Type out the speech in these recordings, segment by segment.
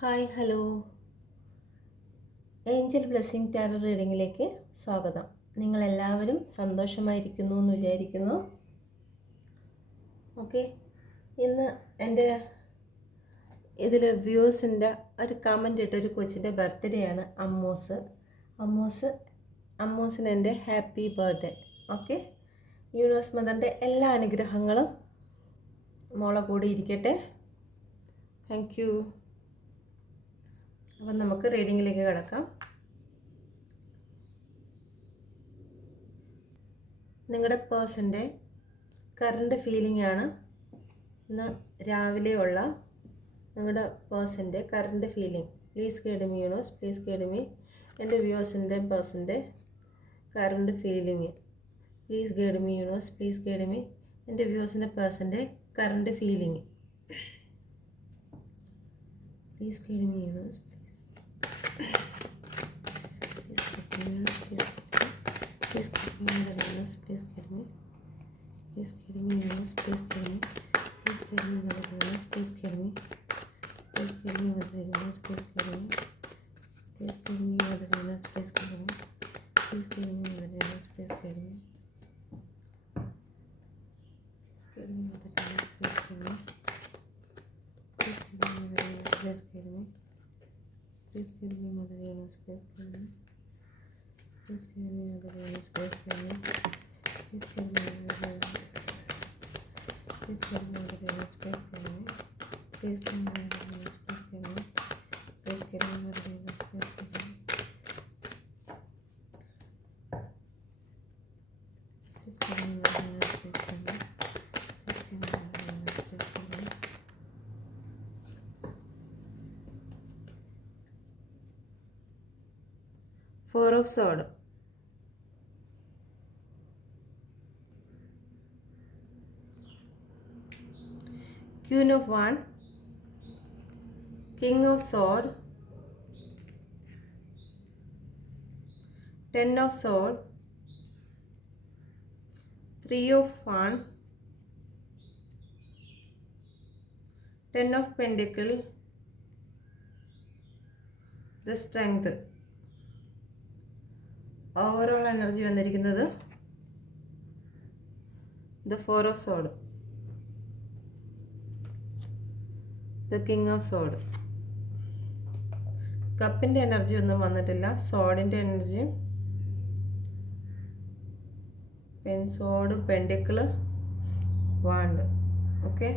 Hi hello angel blessing tarot റീഡിങ്ങിലേക്ക് സ്വാഗതം. നിങ്ങളെല്ലാവരും സന്തോഷമായിരിക്കുന്നു എന്ന് വിചാരിക്കുന്നു. ഓക്കെ, ഇന്ന് എൻ്റെ ഇതിൽ വ്യൂസിൻ്റെ ഒരു കമൻ്റ് ഇട്ട ഒരു കൊച്ചിൻ്റെ ബർത്ത്ഡേ ആണ്. അമ്മൂസിന് എൻ്റെ ഹാപ്പി ബർത്ത്ഡേ. ഓക്കെ, യൂണിവേഴ്സ് മദറിൻ്റെ എല്ലാ അനുഗ്രഹങ്ങളും മോളെ കൂടി ഇരിക്കട്ടെ. Thank you. അപ്പം നമുക്ക് റീഡിങ്ങിലേക്ക് കിടക്കാം. നിങ്ങളുടെ പേഴ്സൻ്റെ കറണ്ട് ഫീലിംഗ് ആണ് ഇന്ന് രാവിലെ ഉള്ള നിങ്ങളുടെ പേഴ്സൻ്റെ current feeling. Please guide me universe, please guide me. എൻ്റെ വ്യൂവേഴ്സിൻ്റെ പേഴ്സൻ്റെ current feeling. Please guide me universe, please guide me. എൻ്റെ വ്യൂവേഴ്സിൻ്റെ പേഴ്സൻ്റെ current feeling. Please guide me universe. Please give me the universe, please give me. Please give me universe, please give me. Please give me the universe, please give me. Please give me the universe, please give me. Please give me the universe, please give me. Please give me the universe, please give me. Please give me the universe, please give me. Please give me the universe, please give me. Please give me the universe, please give me. Please give me the universe, please give me. Please give me the universe. Please give me the universe, please give me. Please give me the universe, please give me. Please give me the universe, please give me. Please give me the universe, please give me. Please give me the universe, please give me. Four of Swords. Queen of Wands, King of Swords, Ten of Swords, Three of Wands, Ten of Pentacles, the Strength. Overall energy വന്നിരിക്കുന്നത് the Four of Swords, the King of Swords. കപ്പിൻ്റെ energy ഒന്നും വന്നിട്ടില്ല. സോഡിൻ്റെ എനർജിയും സോഡ്, പെൻഡിക്കിള്, want. Okay,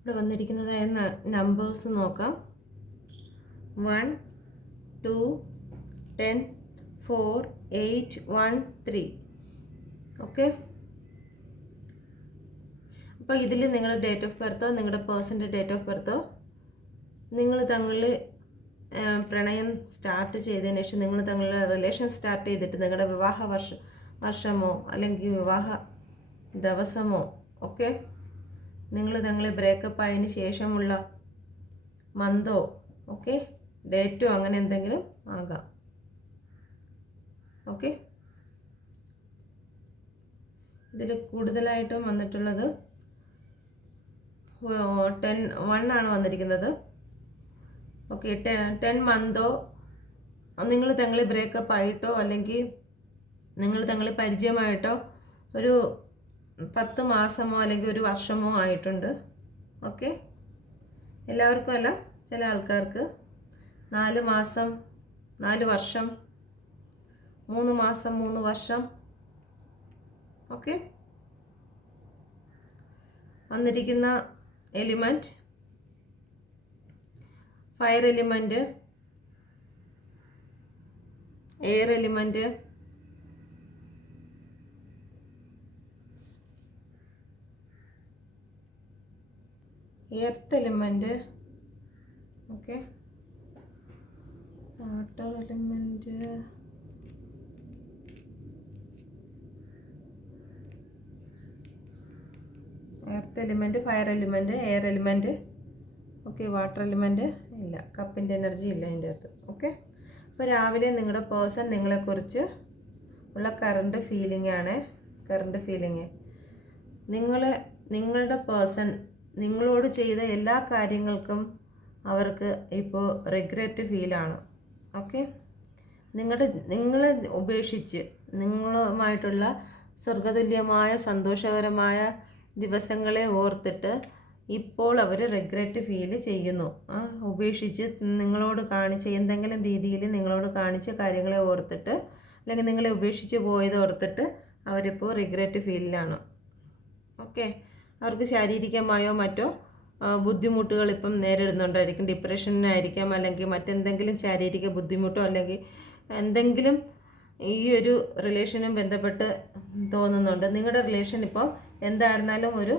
ഇവിടെ വന്നിരിക്കുന്നതായ numbers നോക്കാം. 1, 2, 10, 4, 8, 1, 3. Okay, അപ്പോൾ ഇതിൽ നിങ്ങളുടെ ഡേറ്റ് ഓഫ് ബർത്തോ നിങ്ങളുടെ പേഴ്സൻ്റെ ഡേറ്റ് ഓഫ് ബർത്തോ നിങ്ങൾ തങ്ങളിൽ പ്രണയം സ്റ്റാർട്ട് ചെയ്തതിന് ശേഷം നിങ്ങൾ തങ്ങളുടെ റിലേഷൻ സ്റ്റാർട്ട് ചെയ്തിട്ട് നിങ്ങളുടെ വിവാഹ വർഷമോ അല്ലെങ്കിൽ വിവാഹ ദിവസമോ ഒക്കെ നിങ്ങൾ തങ്ങളെ ബ്രേക്കപ്പ് ആയതിന് ശേഷമുള്ള മന്തോ ഓക്കെ ഡേറ്റോ അങ്ങനെ എന്തെങ്കിലും ആകാം. ഓക്കെ, ഇതിൽ കൂടുതലായിട്ടും വന്നിട്ടുള്ളത് 1 ആണ് വന്നിരിക്കുന്നത്. ഓക്കെ, 10 മന്തോ നിങ്ങൾ തങ്ങളെ ബ്രേക്കപ്പ് ആയിട്ടോ അല്ലെങ്കിൽ നിങ്ങൾ തങ്ങളെ പരിചയമായിട്ടോ ഒരു 10 മാസമോ അല്ലെങ്കിൽ ഒരു വർഷമോ ആയിട്ടുണ്ട്. ഓക്കെ, എല്ലാവർക്കും അല്ല, ചില ആൾക്കാർക്ക് 4 മാസം, 4 വർഷം, 3 മാസം, 3 വർഷം. ഓക്കെ, വന്നിരിക്കുന്ന element fire element, air element, earth element, okay, water element, earth element, fire element, air element. Okay, water element ഇല്ല, കപ്പിൻ്റെ എനർജി ഇല്ല അതിൻ്റെ അകത്ത്. ഓക്കെ, അപ്പോൾ രാവിലെ നിങ്ങളുടെ പേഴ്സൺ നിങ്ങളെക്കുറിച്ച് ഉള്ള കറണ്ട് ഫീലിംഗ് ആണ്. കറണ്ട് ഫീലിംഗ് നിങ്ങളുടെ പേഴ്സൺ നിങ്ങളോട് ചെയ്ത എല്ലാ കാര്യങ്ങൾക്കും അവർക്ക് ഇപ്പോൾ റിഗ്രറ്റ് ഫീലാണ്. ഓക്കെ, നിങ്ങളെ ഉപേക്ഷിച്ച് നിങ്ങളുമായിട്ടുള്ള സ്വർഗതുല്യമായ സന്തോഷകരമായ ദിവസങ്ങളെ ഓർത്തിട്ട് ഇപ്പോൾ അവർ റിഗ്രറ്റ് ഫീൽ ചെയ്യുന്നു. ഉപേക്ഷിച്ച് നിങ്ങളോട് കാണിച്ച എന്തെങ്കിലും രീതിയിൽ നിങ്ങളോട് കാണിച്ച കാര്യങ്ങളെ ഓർത്തിട്ട് അല്ലെങ്കിൽ നിങ്ങളെ ഉപേക്ഷിച്ച് പോയത് ഓർത്തിട്ട് അവരിപ്പോൾ റിഗ്രറ്റ് ഫീലിലാണ്. ഓക്കെ, അവർക്ക് ശാരീരികമായോ മറ്റോ ബുദ്ധിമുട്ടുകൾ ഇപ്പം നേരിടുന്നുണ്ടായിരിക്കും. ഡിപ്രഷനായിരിക്കാം, അല്ലെങ്കിൽ മറ്റെന്തെങ്കിലും ശാരീരിക ബുദ്ധിമുട്ടോ അല്ലെങ്കിൽ എന്തെങ്കിലും ഈ ഒരു റിലേഷനും ബന്ധപ്പെട്ട് തോന്നുന്നുണ്ട്. നിങ്ങളുടെ റിലേഷൻ ഇപ്പോൾ എന്തായിരുന്നാലും ഒരു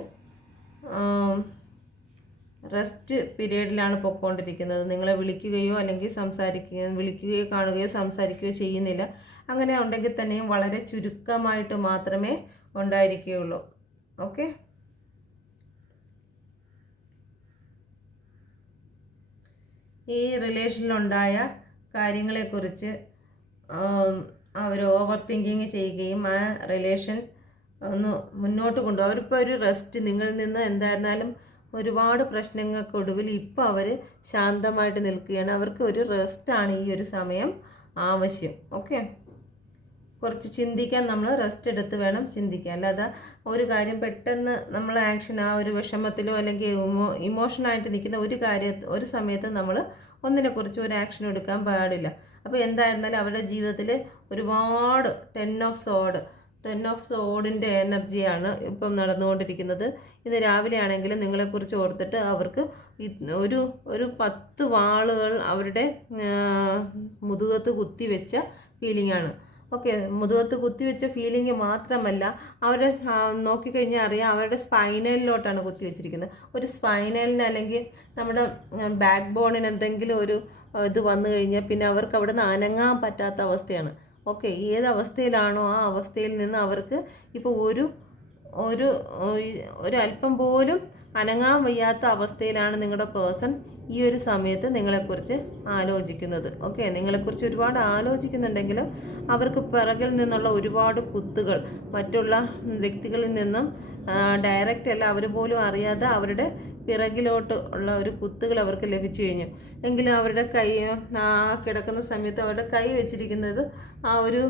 റെസ്റ്റ് പീരീഡിലാണ് പൊയ്ക്കൊണ്ടിരിക്കുന്നത്. നിങ്ങളെ വിളിക്കുകയോ അല്ലെങ്കിൽ വിളിക്കുകയോ കാണുകയോ സംസാരിക്കുകയോ ചെയ്യുന്നില്ല. അങ്ങനെ ഉണ്ടെങ്കിൽ തന്നെയും വളരെ ചുരുക്കമായിട്ട് മാത്രമേ ഉണ്ടായിരിക്കുകയുള്ളൂ. ഓക്കെ, ഈ റിലേഷനിലുണ്ടായ കാര്യങ്ങളെക്കുറിച്ച് അവർ ഓവർ തിങ്കിങ് ചെയ്യുകയും ആ റിലേഷൻ ഒന്ന് മുന്നോട്ട് കൊണ്ടുപോകും. അവരിപ്പോൾ ഒരു റെസ്റ്റ്, നിങ്ങളിൽ നിന്ന് എന്തായിരുന്നാലും ഒരുപാട് പ്രശ്നങ്ങൾക്കൊടുവിൽ ഇപ്പോൾ അവർ ശാന്തമായിട്ട് നിൽക്കുകയാണ്. അവർക്ക് ഒരു റെസ്റ്റാണ് ഈ ഒരു സമയം ആവശ്യം. ഓക്കെ, കുറച്ച് ചിന്തിക്കാൻ നമ്മൾ റെസ്റ്റ് എടുത്ത് വേണം ചിന്തിക്കാൻ. അല്ലാതെ ഒരു കാര്യം പെട്ടെന്ന് നമ്മൾ ആക്ഷൻ ആ ഒരു വിഷമത്തിലോ അല്ലെങ്കിൽ ഇമോഷനായിട്ട് നിൽക്കുന്ന ഒരു സമയത്ത് നമ്മൾ ഒന്നിനെക്കുറിച്ച് ഒരു ആക്ഷൻ എടുക്കാൻ പാടില്ല. അപ്പോൾ എന്തായിരുന്നാലും അവരുടെ ജീവിതത്തിൽ ഒരുപാട് 10 ഓഫ് സോഡിൻ്റെ എനർജിയാണ് ഇപ്പം നടന്നുകൊണ്ടിരിക്കുന്നത്. ഇന്ന് രാവിലെ ആണെങ്കിലും നിങ്ങളെക്കുറിച്ച് ഓർത്തിട്ട് അവർക്ക് ഒരു 10 വാളുകൾ അവരുടെ മുതുകത്ത് കുത്തിവെച്ച ഫീലിംഗാണ്. ഓക്കെ, മുതുകത്ത് കുത്തിവെച്ച ഫീലിംഗ് മാത്രമല്ല, അവരെ നോക്കിക്കഴിഞ്ഞാൽ അറിയാം അവരുടെ സ്പൈനലിലോട്ടാണ് കുത്തിവെച്ചിരിക്കുന്നത്. ഒരു സ്പൈനലിന് അല്ലെങ്കിൽ നമ്മുടെ ബാക്ക് ബോണിന് എന്തെങ്കിലും ഒരു ഇത് വന്നു കഴിഞ്ഞാൽ പിന്നെ അവർക്ക് അവിടെ നിന്ന് അനങ്ങാൻ പറ്റാത്ത അവസ്ഥയാണ്. ഓക്കെ, ഏത് അവസ്ഥയിലാണോ ആ അവസ്ഥയിൽ നിന്ന് അവർക്ക് ഇപ്പോൾ ഒരു അല്പം പോലും അനങ്ങാൻ വയ്യാത്ത അവസ്ഥയിലാണ് നിങ്ങളുടെ പേഴ്സൺ ഈ ഒരു സമയത്ത് നിങ്ങളെക്കുറിച്ച് ആലോചിക്കുന്നത്. ഓക്കെ, നിങ്ങളെക്കുറിച്ച് ഒരുപാട് ആലോചിക്കുന്നുണ്ടെങ്കിലും അവർക്ക് പിറകിൽ നിന്നുള്ള ഒരുപാട് കുത്തുകൾ മറ്റുള്ള വ്യക്തികളിൽ നിന്നും ഡയറക്റ്റ് അല്ല, അവർ പോലും അറിയാതെ അവരുടെ പിറകിലോട്ട് ഉള്ള ഒരു കുത്തുകൾ അവർക്ക് ലഭിച്ചു കഴിഞ്ഞു. എങ്കിലും അവരുടെ കൈ കിടക്കുന്ന സമയത്ത് അവരുടെ കൈ വെച്ചിരിക്കുന്നത് ആ ഒരു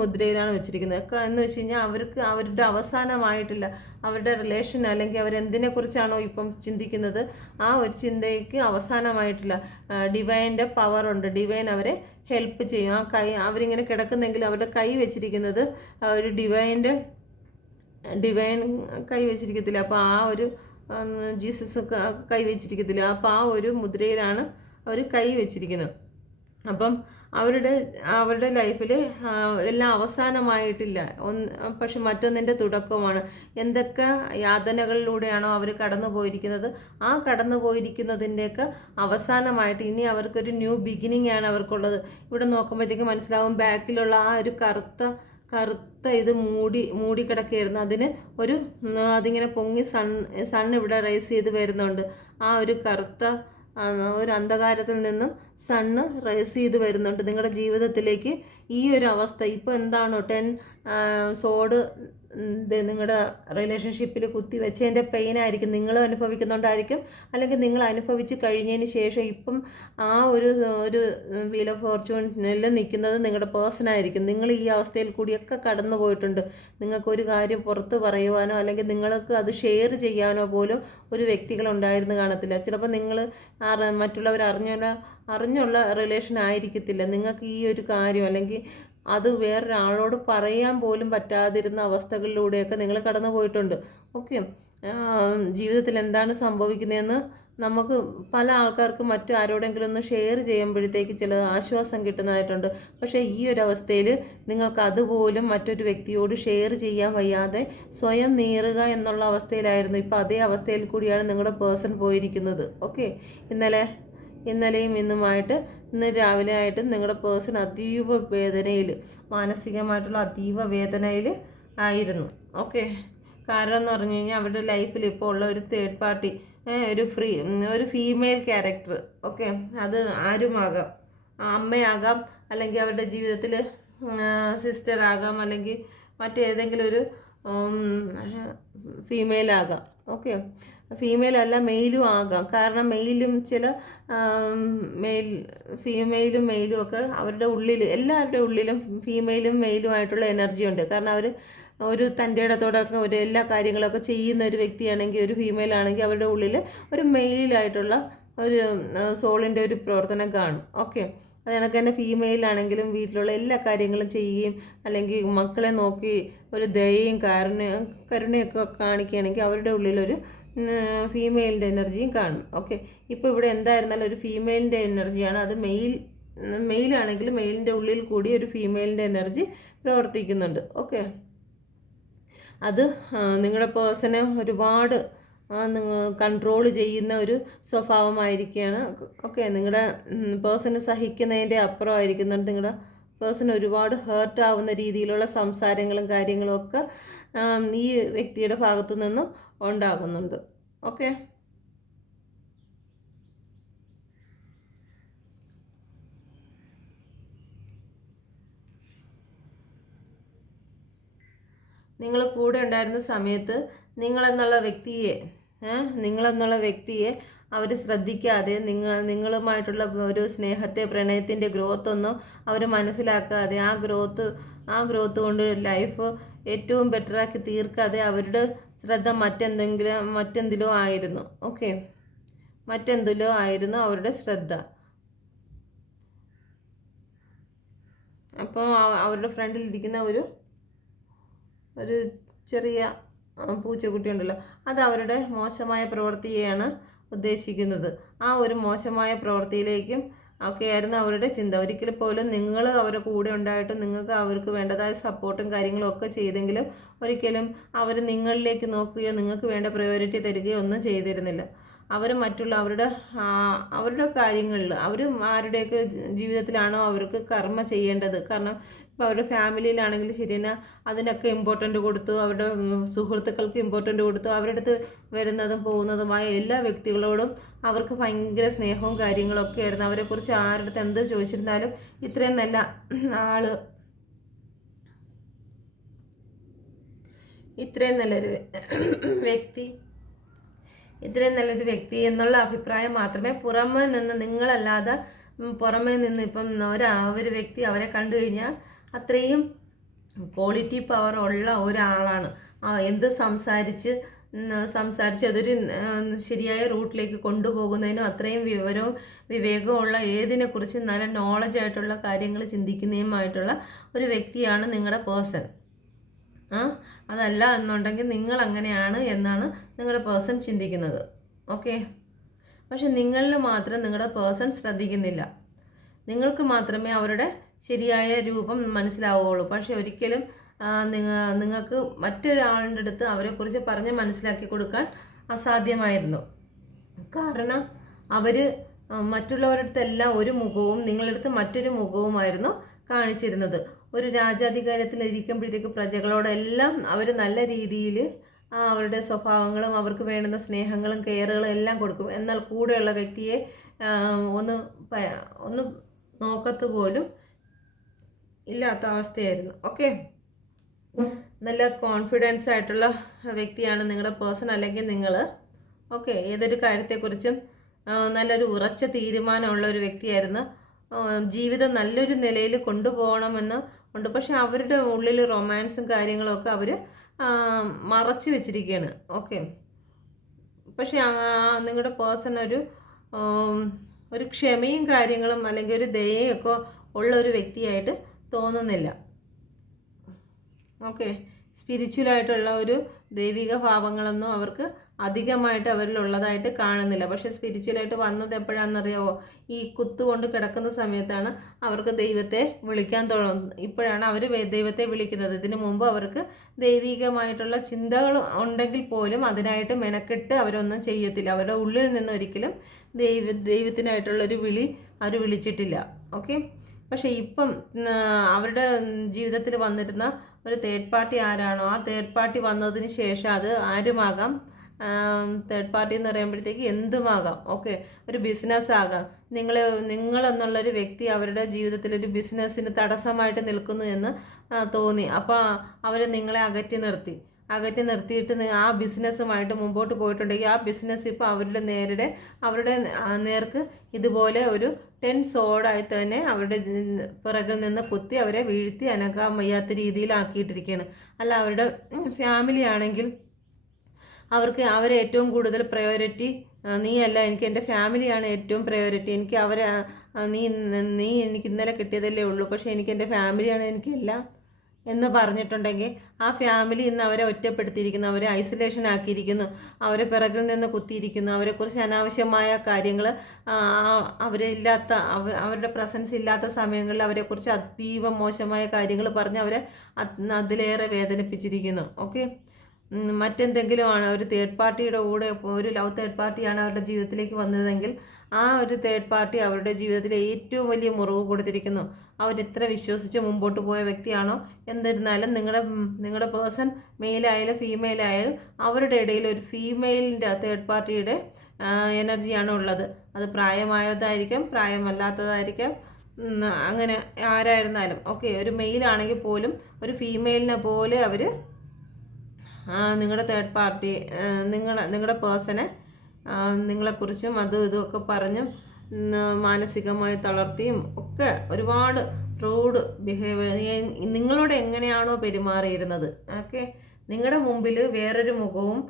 മുദ്രയിലാണ് വെച്ചിരിക്കുന്നത്. എന്ന് വെച്ച് കഴിഞ്ഞാൽ അവർക്ക് അവരുടെ അവസാനമായിട്ടില്ല. അവരുടെ റിലേഷൻ അല്ലെങ്കിൽ അവരെന്തിനെക്കുറിച്ചാണോ ഇപ്പം ചിന്തിക്കുന്നത് ആ ഒരു ചിന്തയ്ക്ക് അവസാനമായിട്ടില്ല. ഡിവൈൻ്റെ പവറുണ്ട്. ഡിവൈൻ അവരെ ഹെൽപ്പ് ചെയ്യും. ആ കൈ അവരിങ്ങനെ കിടക്കുന്നെങ്കിൽ അവരുടെ കൈ വെച്ചിരിക്കുന്നത് ഒരു ഡിവൈൻ കൈ വെച്ചിരിക്കത്തില്ല. അപ്പോൾ ആ ഒരു ജീസസ് കൈ വെച്ചിരിക്കത്തില്ല. അപ്പോൾ ആ ഒരു മുദ്രയിലാണ് അവർ കൈ വെച്ചിരിക്കുന്നത്. അപ്പം അവരുടെ ലൈഫിൽ എല്ലാം അവസാനമായിട്ടില്ല, പക്ഷെ മറ്റൊന്നിൻ്റെ തുടക്കമാണ്. എന്തൊക്കെ യാതനകളിലൂടെയാണോ അവർ കടന്നു പോയിരിക്കുന്നത് ആ കടന്നു പോയിരിക്കുന്നതിൻ്റെയൊക്കെ അവസാനമായിട്ട് ഇനി അവർക്കൊരു ന്യൂ ബിഗിനിങ് ആണ് അവർക്കുള്ളത്. ഇവിടെ നോക്കുമ്പോഴത്തേക്ക് മനസ്സിലാവും ബാക്കിലുള്ള ആ ഒരു കറുത്ത ഇത് മൂടിക്കിടക്കുകയായിരുന്നു. അതിങ്ങനെ പൊങ്ങി സൺ ഇവിടെ റൈസ് ചെയ്ത് വരുന്നുണ്ട്. ആ ഒരു കറുത്ത ഒരു അന്ധകാരത്തിൽ നിന്നും സണ്ണ് റൈസ് ചെയ്ത് വരുന്നുണ്ട് നിങ്ങളുടെ ജീവിതത്തിലേക്ക്. ഈ ഒരു അവസ്ഥ ഇപ്പോൾ എന്താണോ 10 സോഡ് നിങ്ങളുടെ റിലേഷൻഷിപ്പിൽ കുത്തിവെച്ചതിൻ്റെ പെയിനായിരിക്കും നിങ്ങൾ അനുഭവിക്കുന്നുണ്ടായിരിക്കും, അല്ലെങ്കിൽ നിങ്ങൾ അനുഭവിച്ച് കഴിഞ്ഞതിന് ശേഷം ഇപ്പം ആ ഒരു വീൽ ഓഫ് ഫോർച്യൂണിൽ നിൽക്കുന്നത് നിങ്ങളുടെ പേഴ്സണായിരിക്കും. നിങ്ങൾ ഈ അവസ്ഥയിൽ കൂടിയൊക്കെ കടന്നു പോയിട്ടുണ്ട്. നിങ്ങൾക്കൊരു കാര്യം പുറത്ത് പറയുവാനോ അല്ലെങ്കിൽ നിങ്ങൾക്ക് അത് ഷെയർ ചെയ്യാനോ പോലും ഒരു വ്യക്തികളുണ്ടായിരുന്നു കാണത്തില്ല. ചിലപ്പോൾ നിങ്ങൾ മറ്റുള്ളവർ അറിഞ്ഞുള്ള റിലേഷൻ ആയിരിക്കത്തില്ല. നിങ്ങൾക്ക് ഈ ഒരു കാര്യം അല്ലെങ്കിൽ അത് വേറൊരാളോട് പറയാൻ പോലും പറ്റാതിരുന്ന അവസ്ഥകളിലൂടെയൊക്കെ നിങ്ങൾ കടന്നു പോയിട്ടുണ്ട്. ഓക്കെ, ജീവിതത്തിൽ എന്താണ് സംഭവിക്കുന്നതെന്ന് നമുക്ക് പല ആൾക്കാർക്കും മറ്റു ആരോടെങ്കിലും ഒന്ന് ഷെയർ ചെയ്യുമ്പോഴത്തേക്ക് ചില ആശ്വാസം കിട്ടുന്നതായിട്ടുണ്ട്. പക്ഷേ ഈ ഒരു അവസ്ഥയിൽ നിങ്ങൾക്ക് അതുപോലും മറ്റൊരു വ്യക്തിയോട് ഷെയർ ചെയ്യാൻ വയ്യാതെ സ്വയം നീറുക എന്നുള്ള അവസ്ഥയിലായിരുന്നു. ഇപ്പോൾ അതേ അവസ്ഥയിൽ കൂടിയാണ് നിങ്ങളുടെ പേഴ്സൺ പോയിരിക്കുന്നത്. ഓക്കെ, ഇന്നലെയും ഇന്നുമായിട്ട് ഇന്ന് രാവിലെ ആയിട്ട് നിങ്ങളുടെ പേഴ്സൺ അതീവ വേദനയിൽ, മാനസികമായിട്ടുള്ള അതീവ വേദനയിൽ ആയിരുന്നു. ഓക്കെ, കാരണം എന്ന് പറഞ്ഞു കഴിഞ്ഞാൽ അവരുടെ ലൈഫിൽ ഇപ്പോൾ ഉള്ള ഒരു തേർഡ് പാർട്ടി, ഒരു ഫീമെയിൽ ക്യാരക്ടർ. ഓക്കെ, അത് ആരുമാകാം, അമ്മയാകാം, അല്ലെങ്കിൽ അവരുടെ ജീവിതത്തിൽ സിസ്റ്റർ ആകാം, അല്ലെങ്കിൽ മറ്റേതെങ്കിലും ഒരു ഫീമെയിലാകാം. ഓക്കെ, ഫീമെയിൽ അല്ല മെയിലും ആകാം. കാരണം മെയിലും ചില ഫീമെയിലും മെയിലും ഒക്കെ അവരുടെ ഉള്ളിൽ, എല്ലാവരുടെ ഉള്ളിലും ഫീമെയിലും മെയിലും ആയിട്ടുള്ള എനർജി ഉണ്ട്. കാരണം അവർ ഒരു തൻ്റെ ഇടത്തോടൊക്കെ ഒരു എല്ലാ കാര്യങ്ങളൊക്കെ ചെയ്യുന്ന ഒരു വ്യക്തിയാണെങ്കിൽ, ഒരു ഫീമെയിൽ ആണെങ്കിൽ അവരുടെ ഉള്ളിൽ ഒരു മെയിലായിട്ടുള്ള ഒരു സോളിൻ്റെ ഒരു പ്രവർത്തനം കാണും. ഓക്കെ, അത് കണക്ക് തന്നെ ഫീമെയിലാണെങ്കിലും വീട്ടിലുള്ള എല്ലാ കാര്യങ്ങളും ചെയ്യുകയും അല്ലെങ്കിൽ മക്കളെ നോക്കി ഒരു ദയയും കരുണയൊക്കെ കാണിക്കുകയാണെങ്കിൽ അവരുടെ ഉള്ളിലൊരു ഫീമെയിലിൻ്റെ എനർജിയും കാണും. ഓക്കെ, ഇപ്പോൾ ഇവിടെ എന്തായിരുന്നാലും ഒരു ഫീമെയിലിൻ്റെ എനർജിയാണ്. അത് മെയിലാണെങ്കിൽ മെയിലിൻ്റെ ഉള്ളിൽ കൂടി ഒരു ഫീമെയിലിൻ്റെ എനർജി പ്രവർത്തിക്കുന്നുണ്ട്. ഓക്കെ, അത് നിങ്ങളുടെ പേഴ്സണെ ഒരുപാട് കൺട്രോൾ ചെയ്യുന്ന ഒരു സ്വഭാവമായിരിക്കുകയാണ്. ഓക്കെ, നിങ്ങളുടെ പേഴ്സണ് സഹിക്കുന്നതിൻ്റെ അപ്പുറമായിരിക്കുന്നുണ്ട്. നിങ്ങളുടെ പേഴ്സൺ ഒരുപാട് ഹേർട്ട് ആവുന്ന രീതിയിലുള്ള സംസാരങ്ങളും കാര്യങ്ങളും ഒക്കെ ഈ വ്യക്തിയുടെ ഭാഗത്തു നിന്നും ഉണ്ടാകുന്നുണ്ട്. ഓക്കെ, നിങ്ങൾ കൂടെ ഉണ്ടായിരുന്ന സമയത്ത് നിങ്ങളെന്നുള്ള വ്യക്തിയെ അവർ ശ്രദ്ധിക്കാതെ, നിങ്ങളുമായിട്ടുള്ള ഒരു സ്നേഹത്തെ, പ്രണയത്തിൻ്റെ ഗ്രോത്ത് ഒന്നും അവർ മനസ്സിലാക്കാതെ, ആ ഗ്രോത്ത് കൊണ്ട് ലൈഫ് ഏറ്റവും ബെറ്ററാക്കി തീർക്കാതെ അവരുടെ ശ്രദ്ധ മറ്റെന്തിലോ ആയിരുന്നു. ഓക്കെ, മറ്റെന്തിലോ ആയിരുന്നു അവരുടെ ശ്രദ്ധ. അപ്പോൾ അവരുടെ ഫ്രണ്ടിലിരിക്കുന്ന ഒരു ചെറിയ പൂച്ചക്കുട്ടി ഉണ്ടല്ലോ, അത് അവരുടെ മോശമായ പ്രവൃത്തിയെയാണ് ഉദ്ദേശിക്കുന്നത്. ആ ഒരു മോശമായ പ്രവൃത്തിയിലേക്കും ഒക്കെയായിരുന്നു അവരുടെ ചിന്ത. ഒരിക്കൽ പോലും നിങ്ങൾ അവരുടെ കൂടെ ഉണ്ടായിട്ടും നിങ്ങൾക്ക് അവർക്ക് വേണ്ടതായ സപ്പോർട്ടും കാര്യങ്ങളും ഒക്കെ ചെയ്തെങ്കിലും ഒരിക്കലും അവർ നിങ്ങളിലേക്ക് നോക്കുകയോ നിങ്ങൾക്ക് വേണ്ട പ്രയോറിറ്റി തരികയോ ഒന്നും ചെയ്തിരുന്നില്ല. അവർ മറ്റുള്ള അവരുടെ കാര്യങ്ങളിൽ അവർ ആരുടെയൊക്കെ ജീവിതത്തിലാണോ അവർക്ക് കർമ്മ ചെയ്യേണ്ടത്. കാരണം ഇപ്പോൾ അവരുടെ ഫാമിലിയിലാണെങ്കിൽ ശരി തന്നെ അതിനൊക്കെ ഇമ്പോർട്ടൻ്റ് കൊടുത്തു, അവരുടെ സുഹൃത്തുക്കൾക്ക് ഇമ്പോർട്ടൻ്റ് കൊടുത്തു, അവരുടെ അടുത്ത് വരുന്നതും പോകുന്നതുമായ എല്ലാ വ്യക്തികളോടും അവർക്ക് ഭയങ്കര സ്നേഹവും കാര്യങ്ങളൊക്കെ ആയിരുന്നു. അവരെക്കുറിച്ച് ആരുടെ അടുത്ത് എന്ത് ചോദിച്ചിരുന്നാലും ഇത്രയും നല്ല ആള്, ഇത്രയും നല്ലൊരു വ്യക്തി എന്നുള്ള അഭിപ്രായം മാത്രമേ പുറമേ നിന്ന്, നിങ്ങളല്ലാതെ പുറമേ നിന്ന് ഇപ്പം ഒരു വ്യക്തി അവരെ കണ്ടു കഴിഞ്ഞാൽ അത്രയും ക്വാളിറ്റി പവർ ഉള്ള ഒരാളാണ്. എന്ത് സംസാരിച്ച് അതൊരു ശരിയായ റൂട്ടിലേക്ക് കൊണ്ടുപോകുന്നതിനും അത്രയും വിവേകവും ഉള്ള, ഏതിനെക്കുറിച്ച് നല്ല നോളജായിട്ടുള്ള കാര്യങ്ങൾ ചിന്തിക്കുന്നതുമായിട്ടുള്ള ഒരു വ്യക്തിയാണ് നിങ്ങളുടെ പേഴ്സൺ. അതല്ല എന്നുണ്ടെങ്കിൽ നിങ്ങൾ അങ്ങനെയാണ് എന്നാണ് നിങ്ങളുടെ പേഴ്സൺ ചിന്തിക്കുന്നത്. ഓക്കെ, പക്ഷെ നിങ്ങളിൽ മാത്രം നിങ്ങളുടെ പേഴ്സൺ ശ്രദ്ധിക്കുന്നില്ല. നിങ്ങൾക്ക് മാത്രമേ അവരുടെ ശരിയായ രൂപം മനസ്സിലാവുകയുള്ളൂ. പക്ഷെ ഒരിക്കലും നിങ്ങൾക്ക് മറ്റൊരാളുടെ അടുത്ത് അവരെക്കുറിച്ച് പറഞ്ഞ് മനസ്സിലാക്കി കൊടുക്കാൻ അസാധ്യമായിരുന്നു. കാരണം അവർ മറ്റുള്ളവരുടെ അടുത്തെല്ലാം ഒരു മുഖവും നിങ്ങളുടെ അടുത്ത് മറ്റൊരു മുഖവുമായിരുന്നു കാണിച്ചിരുന്നത്. ഒരു രാജാധികാരത്തിൽ ഇരിക്കുമ്പോഴത്തേക്ക് പ്രജകളോടെല്ലാം അവർ നല്ല രീതിയിൽ അവരുടെ സ്വഭാവങ്ങളും അവർക്ക് വേണ്ടുന്ന സ്നേഹങ്ങളും കെയറുകളും എല്ലാം കൊടുക്കും. എന്നാൽ കൂടെയുള്ള വ്യക്തിയെ ഒന്ന് നോക്കത്ത് പോലും ഇല്ലാത്ത അവസ്ഥയായിരുന്നു. ഓക്കെ, നല്ല കോൺഫിഡൻസ് ആയിട്ടുള്ള വ്യക്തിയാണ് നിങ്ങളുടെ പേഴ്സൺ അല്ലെങ്കിൽ നിങ്ങൾ. ഓക്കെ, ഏതൊരു കാര്യത്തെക്കുറിച്ചും നല്ലൊരു ഉറച്ച തീരുമാനമുള്ള ഒരു വ്യക്തിയായിരുന്നു. ജീവിതം നല്ലൊരു നിലയിൽ കൊണ്ടുപോകണമെന്ന് ഉണ്ട്. പക്ഷെ അവരുടെ ഉള്ളിൽ റൊമാൻസും കാര്യങ്ങളൊക്കെ അവർ മറച്ചു വെച്ചിരിക്കുകയാണ്. ഓക്കെ, പക്ഷെ നിങ്ങളുടെ പേഴ്സൺ ഒരു ക്ഷമയും കാര്യങ്ങളും അല്ലെങ്കിൽ ഒരു ദയയൊക്കെ ഉള്ള ഒരു വ്യക്തിയായിട്ട് തോന്നുന്നില്ല. ഓക്കെ, സ്പിരിച്വലായിട്ടുള്ള ഒരു ദൈവിക ഭാവങ്ങളൊന്നും അവർക്ക് അധികമായിട്ട് അവരിലുള്ളതായിട്ട് കാണുന്നില്ല. പക്ഷേ സ്പിരിച്വലായിട്ട് വന്നത് എപ്പോഴാണെന്നറിയാമോ? ഈ കുത്തുകൊണ്ട് കിടക്കുന്ന സമയത്താണ് അവർക്ക് ദൈവത്തെ വിളിക്കാൻ തുടങ്ങുന്നത്. ഇപ്പോഴാണ് അവർ ദൈവത്തെ വിളിക്കുന്നത്. ഇതിനു മുമ്പ് അവർക്ക് ദൈവികമായിട്ടുള്ള ചിന്തകൾ ഉണ്ടെങ്കിൽ പോലും അതിനായിട്ട് മെനക്കെട്ട് അവരൊന്നും ചെയ്യത്തില്ല. അവരുടെ ഉള്ളിൽ നിന്ന് ഒരിക്കലും ദൈവത്തിനായിട്ടുള്ളൊരു വിളി അവർ വിളിച്ചിട്ടില്ല. ഓക്കെ, പക്ഷേ ഇപ്പം അവരുടെ ജീവിതത്തിൽ വന്നിരുന്ന ഒരു തേർഡ് പാർട്ടി ആരാണോ, ആ തേർഡ് പാർട്ടി വന്നതിന് ശേഷം അത് ആരുമാകാം, തേർഡ് പാർട്ടി എന്ന് പറയുമ്പോഴത്തേക്ക് എന്തുമാകാം. ഓക്കെ, ഒരു ബിസിനസ് ആകാം. നിങ്ങളെന്നുള്ളൊരു വ്യക്തി അവരുടെ ജീവിതത്തിൽ ഒരു ബിസിനസ്സിന് തടസ്സമായിട്ട് നിൽക്കുന്നു എന്ന് തോന്നി. അപ്പോൾ അവർ നിങ്ങളെ അകറ്റി നിർത്തിയിട്ട് ആ ബിസിനസ്സുമായിട്ട് മുമ്പോട്ട് പോയിട്ടുണ്ടെങ്കിൽ ആ ബിസിനസ് ഇപ്പോൾ അവരുടെ നേർക്ക് ഇതുപോലെ ഒരു 10 സോഡായി തന്നെ അവരുടെ പിറകിൽ നിന്ന് കുത്തി അവരെ വീഴ്ത്തി അനക്കാൻ വയ്യാത്ത രീതിയിലാക്കിയിട്ടിരിക്കുകയാണ്. അല്ല, അവരുടെ ഫാമിലി ആണെങ്കിൽ അവരെ ഏറ്റവും കൂടുതൽ പ്രയോറിറ്റി നീയല്ല, എനിക്ക് എൻ്റെ ഫാമിലിയാണ് ഏറ്റവും പ്രയോറിറ്റി. എനിക്ക് അവരെ നീ എനിക്ക് ഇന്നലെ കിട്ടിയതല്ലേ ഉള്ളൂ, പക്ഷേ എനിക്ക് എൻ്റെ ഫാമിലിയാണ് എനിക്കെല്ലാം എന്ന് പറഞ്ഞിട്ടുണ്ടെങ്കിൽ ആ ഫാമിലി ഇന്ന് അവരെ ഒറ്റപ്പെടുത്തിയിരിക്കുന്നു, അവരെ ഐസൊലേഷൻ ആക്കിയിരിക്കുന്നു, അവരെ പിറകിൽ നിന്ന് കുത്തിയിരിക്കുന്നു, അവരെക്കുറിച്ച് അനാവശ്യമായ കാര്യങ്ങൾ അവരുടെ പ്രസൻസ് ഇല്ലാത്ത സമയങ്ങളിൽ അവരെക്കുറിച്ച് അതീവ മോശമായ കാര്യങ്ങൾ പറഞ്ഞ് അവരെ അതിലേറെ വേദനിപ്പിച്ചിരിക്കുന്നു. ഓക്കെ, മറ്റെന്തെങ്കിലുമാണ് ഒരു തേർഡ് പാർട്ടിയുടെ കൂടെ ഒരു ലവ് തേർഡ് പാർട്ടിയാണ് അവരുടെ ജീവിതത്തിലേക്ക് വന്നതെങ്കിൽ ആ ഒരു തേർഡ് പാർട്ടി അവരുടെ ജീവിതത്തിലെ ഏറ്റവും വലിയ മുറിവ് കൊടുത്തിരിക്കുന്നു. അവരെത്ര വിശ്വസിച്ച് മുമ്പോട്ട് പോയ വ്യക്തിയാണോ, എന്നിരുന്നാലും നിങ്ങളുടെ പേഴ്സൺ മെയിലായാലും ഫീമെയിലായാലും അവരുടെ ഇടയിൽ ഒരു ഫീമെയിലിൻ്റെ തേർഡ് പാർട്ടിയുടെ എനർജിയാണ് ഉള്ളത്. അത് പ്രായമായതായിരിക്കാം, പ്രായമല്ലാത്തതായിരിക്കാം, അങ്ങനെ ആരായിരുന്നാലും ഓക്കെ. ഒരു മെയിലാണെങ്കിൽ പോലും ഒരു ഫീമെയിലിനെ പോലെ അവർ നിങ്ങളുടെ തേർഡ് പാർട്ടി നിങ്ങളുടെ പേഴ്സണെ നിങ്ങളെക്കുറിച്ചും അതും ഇതുമൊക്കെ പറഞ്ഞും മാനസികമായി തളർത്തിയും ഒക്കെ ഒരുപാട് റൂഡ് ബിഹേവിയർ നിങ്ങളോട് എങ്ങനെയാണോ പെരുമാറിയിരുന്നത്. ഓക്കെ, നിങ്ങളുടെ മുമ്പിൽ വേറൊരു മുഖവും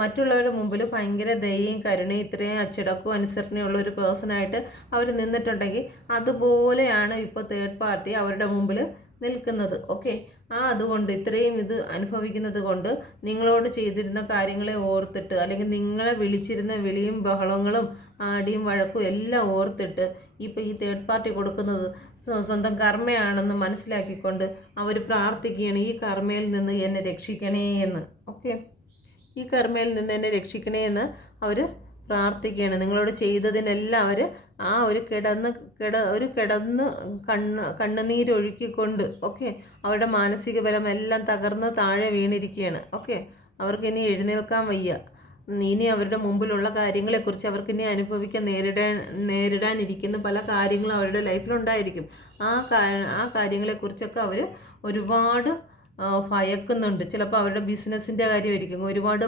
മറ്റുള്ളവരുടെ മുമ്പിൽ ഭയങ്കര ദയയും കരുണയും ഇത്രയും അച്ചടക്കവും അനുസരണയുള്ള ഒരു പേഴ്സണായിട്ട് അവർ നിന്നിട്ടുണ്ടെങ്കിൽ അതുപോലെയാണ് ഇപ്പോൾ തേർഡ് പാർട്ടി അവരുടെ മുമ്പിൽ നിൽക്കുന്നത്. ഓക്കെ, അതുകൊണ്ട് ഇത്രയും ഇത് അനുഭവിക്കുന്നത് കൊണ്ട് നിങ്ങളോട് ചെയ്തിരുന്ന കാര്യങ്ങളെ ഓർത്തിട്ട്, അല്ലെങ്കിൽ നിങ്ങളെ വിളിച്ചിരുന്ന വിളിയും ബഹളങ്ങളും ആടിയും വഴക്കും എല്ലാം ഓർത്തിട്ട് ഇപ്പോൾ ഈ തേർഡ് പാർട്ടി കൊടുക്കുന്നത് സ്വന്തം കർമ്മയാണെന്ന് മനസ്സിലാക്കിക്കൊണ്ട് അവർ പ്രാർത്ഥിക്കുകയാണ്, ഈ കർമ്മയിൽ നിന്ന് എന്നെ രക്ഷിക്കണേ എന്ന്. ഓക്കെ, ഈ കർമ്മയിൽ നിന്ന് എന്നെ രക്ഷിക്കണേ എന്ന് അവർ പ്രാർത്ഥിക്കുകയാണ്. നിങ്ങളോട് ചെയ്തതിനെല്ലാം അവർ ആ ഒരു കിടന്ന് കണ്ണുനീരൊഴുക്കിക്കൊണ്ട് ഓക്കെ അവരുടെ മാനസിക ബലം എല്ലാം തകർന്ന് താഴെ വീണിരിക്കുകയാണ്. ഓക്കെ, അവർക്ക് ഇനി എഴുന്നേൽക്കാൻ വയ്യ. ഇനി അവരുടെ മുമ്പിലുള്ള കാര്യങ്ങളെക്കുറിച്ച് അവർക്ക് ഇനി നേരിടാനിരിക്കുന്ന പല കാര്യങ്ങളും അവരുടെ ലൈഫിലുണ്ടായിരിക്കും. ആ കാര്യങ്ങളെക്കുറിച്ചൊക്കെ അവർ ഒരുപാട് ഭയക്കുന്നുണ്ട്. ചിലപ്പോൾ അവരുടെ ബിസിനസ്സിൻ്റെ കാര്യമായിരിക്കും. ഒരുപാട്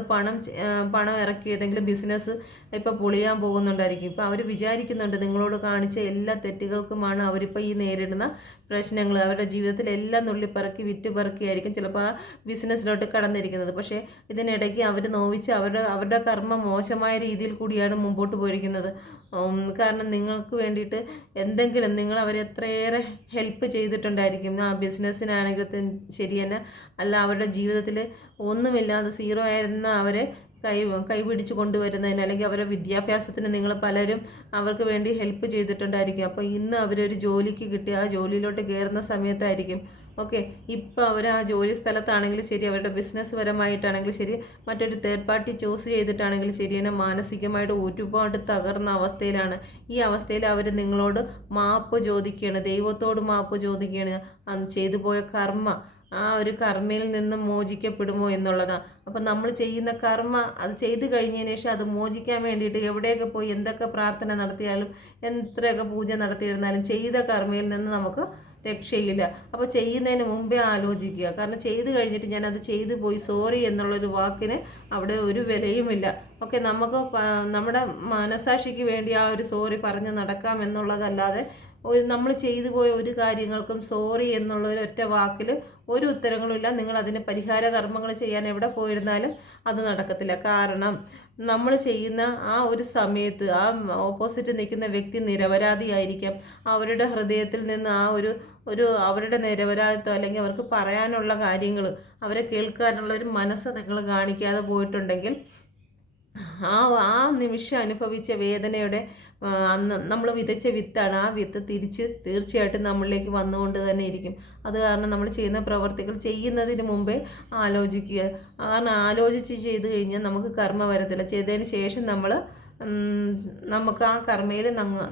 പണം ഇറക്കി ഏതെങ്കിലും ബിസിനസ് ഇപ്പോൾ പൊളിയാൻ പോകുന്നുണ്ടായിരിക്കും. ഇപ്പോൾ അവർ വിചാരിക്കുന്നുണ്ട് നിങ്ങളോട് കാണിച്ച എല്ലാ തെറ്റുകൾക്കുമാണ് അവരിപ്പോൾ ഈ നേരിടുന്ന പ്രശ്നങ്ങൾ. അവരുടെ ജീവിതത്തിൽ എല്ലാം നുള്ളിപ്പറക്കി വിറ്റുപറക്കിയായിരിക്കും ചിലപ്പോൾ ആ ബിസിനസ്സിലോട്ട് കടന്നിരിക്കുന്നത്. പക്ഷേ ഇതിനിടയ്ക്ക് അവർ നോവിച്ച് അവരുടെ കർമ്മം മോശമായ രീതിയിൽ കൂടിയാണ് മുമ്പോട്ട് പോയിരിക്കുന്നത്. കാരണം നിങ്ങൾക്ക് വേണ്ടിയിട്ട് എന്തെങ്കിലും നിങ്ങൾ അവരെ എത്രയേറെ ഹെൽപ്പ് ചെയ്തിട്ടുണ്ടായിരിക്കും. ആ ബിസിനസ്സിനാണെങ്കിലും ശരി തന്നെ, അല്ല അവരുടെ ജീവിതത്തിൽ ഒന്നുമില്ലാതെ സീറോ ആയിരുന്ന അവരെ കൈപിടിച്ച് കൊണ്ടുവരുന്നതിന്, അല്ലെങ്കിൽ അവരുടെ വിദ്യാഭ്യാസത്തിന് നിങ്ങൾ പലരും അവർക്ക് വേണ്ടി ഹെൽപ്പ് ചെയ്തിട്ടുണ്ടായിരിക്കും. അപ്പോൾ ഇന്ന് അവരൊരു ജോലിക്ക് കിട്ടി ആ ജോലിയിലോട്ട് കയറുന്ന സമയത്തായിരിക്കും ഓക്കെ ഇപ്പോൾ അവർ ആ ജോലി സ്ഥലത്താണെങ്കിലും ശരി, അവരുടെ ബിസിനസ് പരമായിട്ടാണെങ്കിലും ശരി, മറ്റൊരു തേർഡ് പാർട്ടി ചൂസ് ചെയ്തിട്ടാണെങ്കിലും ശരി, എന്നെ മാനസികമായിട്ട് ഒരുപാട് തകർന്ന അവസ്ഥയിലാണ്. ഈ അവസ്ഥയിൽ അവർ നിങ്ങളോട് മാപ്പ് ചോദിക്കുകയാണ്, ദൈവത്തോട് മാപ്പ് ചോദിക്കുകയാണ്. ചെയ്തു പോയ കർമ്മ ആ ഒരു കർമ്മയിൽ നിന്ന് മോചിക്കപ്പെടുമോ എന്നുള്ളതാണ്. അപ്പം നമ്മൾ ചെയ്യുന്ന കർമ്മ അത് ചെയ്തു കഴിഞ്ഞതിന് ശേഷം അത് മോചിക്കാൻ വേണ്ടിയിട്ട് എവിടെയൊക്കെ പോയി എന്തൊക്കെ പ്രാർത്ഥന നടത്തിയാലും എത്രയൊക്കെ പൂജ നടത്തിയിരുന്നാലും ചെയ്ത കർമ്മയിൽ നിന്ന് നമുക്ക് രക്ഷയില്ല. അപ്പോൾ ചെയ്യുന്നതിന് മുമ്പേ ആലോചിക്കുക. കാരണം ചെയ്തു കഴിഞ്ഞിട്ട് ഞാനത് ചെയ്തു പോയി സോറി എന്നുള്ളൊരു വാക്കിന് അവിടെ ഒരു വിലയുമില്ല. ഓക്കെ, നമുക്ക് നമ്മുടെ മനസാക്ഷിക്ക് വേണ്ടി ആ ഒരു സോറി പറഞ്ഞ് നടക്കാം എന്നുള്ളതല്ലാതെ നമ്മൾ ചെയ്തു പോയ ഒരു കാര്യങ്ങൾക്കും സോറി എന്നുള്ള ഒരു ഒറ്റ വാക്കിൽ ഒരു ഉത്തരങ്ങളുമില്ല. നിങ്ങൾ അതിന് പരിഹാര കർമ്മങ്ങൾ ചെയ്യാൻ എവിടെ പോയിരുന്നാലും അത് നടക്കത്തില്ല. കാരണം നമ്മൾ ചെയ്യുന്ന ആ ഒരു സമയത്ത് ആ ഓപ്പോസിറ്റ് നിൽക്കുന്ന വ്യക്തി നിരപരാധിയായിരിക്കാം. അവരുടെ ഹൃദയത്തിൽ നിന്ന് ആ ഒരു അവരുടെ നിരപരാധിത്വം, അല്ലെങ്കിൽ അവർക്ക് പറയാനുള്ള കാര്യങ്ങൾ അവരെ കേൾക്കാനുള്ള ഒരു മനസ്സ് നിങ്ങൾ കാണിക്കാതെ പോയിട്ടുണ്ടെങ്കിൽ ആ നിമിഷം അനുഭവിച്ച വേദനയുടെ അന്ന് നമ്മൾ വിതച്ച വിത്താണ്. ആ വിത്ത് തീർച്ചയായിട്ടും നമ്മളിലേക്ക് വന്നുകൊണ്ട് തന്നെ ഇരിക്കും. അത് കാരണം നമ്മൾ ചെയ്യുന്ന പ്രവർത്തികൾ ചെയ്യുന്നതിന് മുമ്പേ ആലോചിക്കുക. കാരണം ആലോചിച്ച് ചെയ്ത് കഴിഞ്ഞാൽ നമുക്ക് കർമ്മ വരത്തില്ല. ചെയ്തതിന് ശേഷം നമുക്ക് ആ കർമ്മയിൽ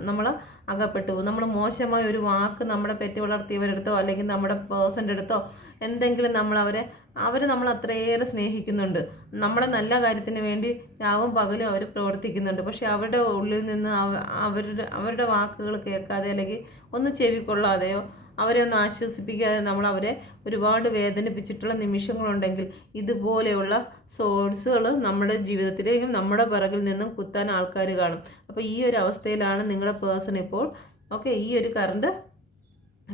നമ്മൾ അകപ്പെട്ടു പോകും. നമ്മൾ മോശമായ ഒരു വാക്ക് നമ്മുടെ പെറ്റ് വളർത്തിയവരെടുത്തോ അല്ലെങ്കിൽ നമ്മുടെ പേഴ്സൻ്റെ അടുത്തോ എന്തെങ്കിലും നമ്മൾ അവരെ അവർ നമ്മൾ അത്രയേറെ സ്നേഹിക്കുന്നുണ്ട്. നമ്മുടെ നല്ല കാര്യത്തിന് വേണ്ടി രാവും പകലും അവർ പ്രവർത്തിക്കുന്നുണ്ട്. പക്ഷെ അവരുടെ ഉള്ളിൽ നിന്ന് അവരുടെ വാക്കുകൾ കേൾക്കാതെ അല്ലെങ്കിൽ ഒന്ന് ചെവിക്കൊള്ളാതെയോ അവരെ ഒന്ന് ആശ്വസിപ്പിക്കാതെ നമ്മൾ അവരെ ഒരുപാട് വേദനിപ്പിച്ചിട്ടുള്ള നിമിഷങ്ങളുണ്ടെങ്കിൽ ഇതുപോലെയുള്ള സോഴ്സുകൾ നമ്മുടെ ജീവിതത്തിലേക്കും നമ്മുടെ പിറകിൽ നിന്നും കുത്താൻ ആൾക്കാർ കാണും. അപ്പോൾ ഈ ഒരു അവസ്ഥയിലാണ് നിങ്ങളുടെ പേഴ്സൺ ഇപ്പോൾ. ഓക്കെ, ഈ ഒരു കറണ്ട്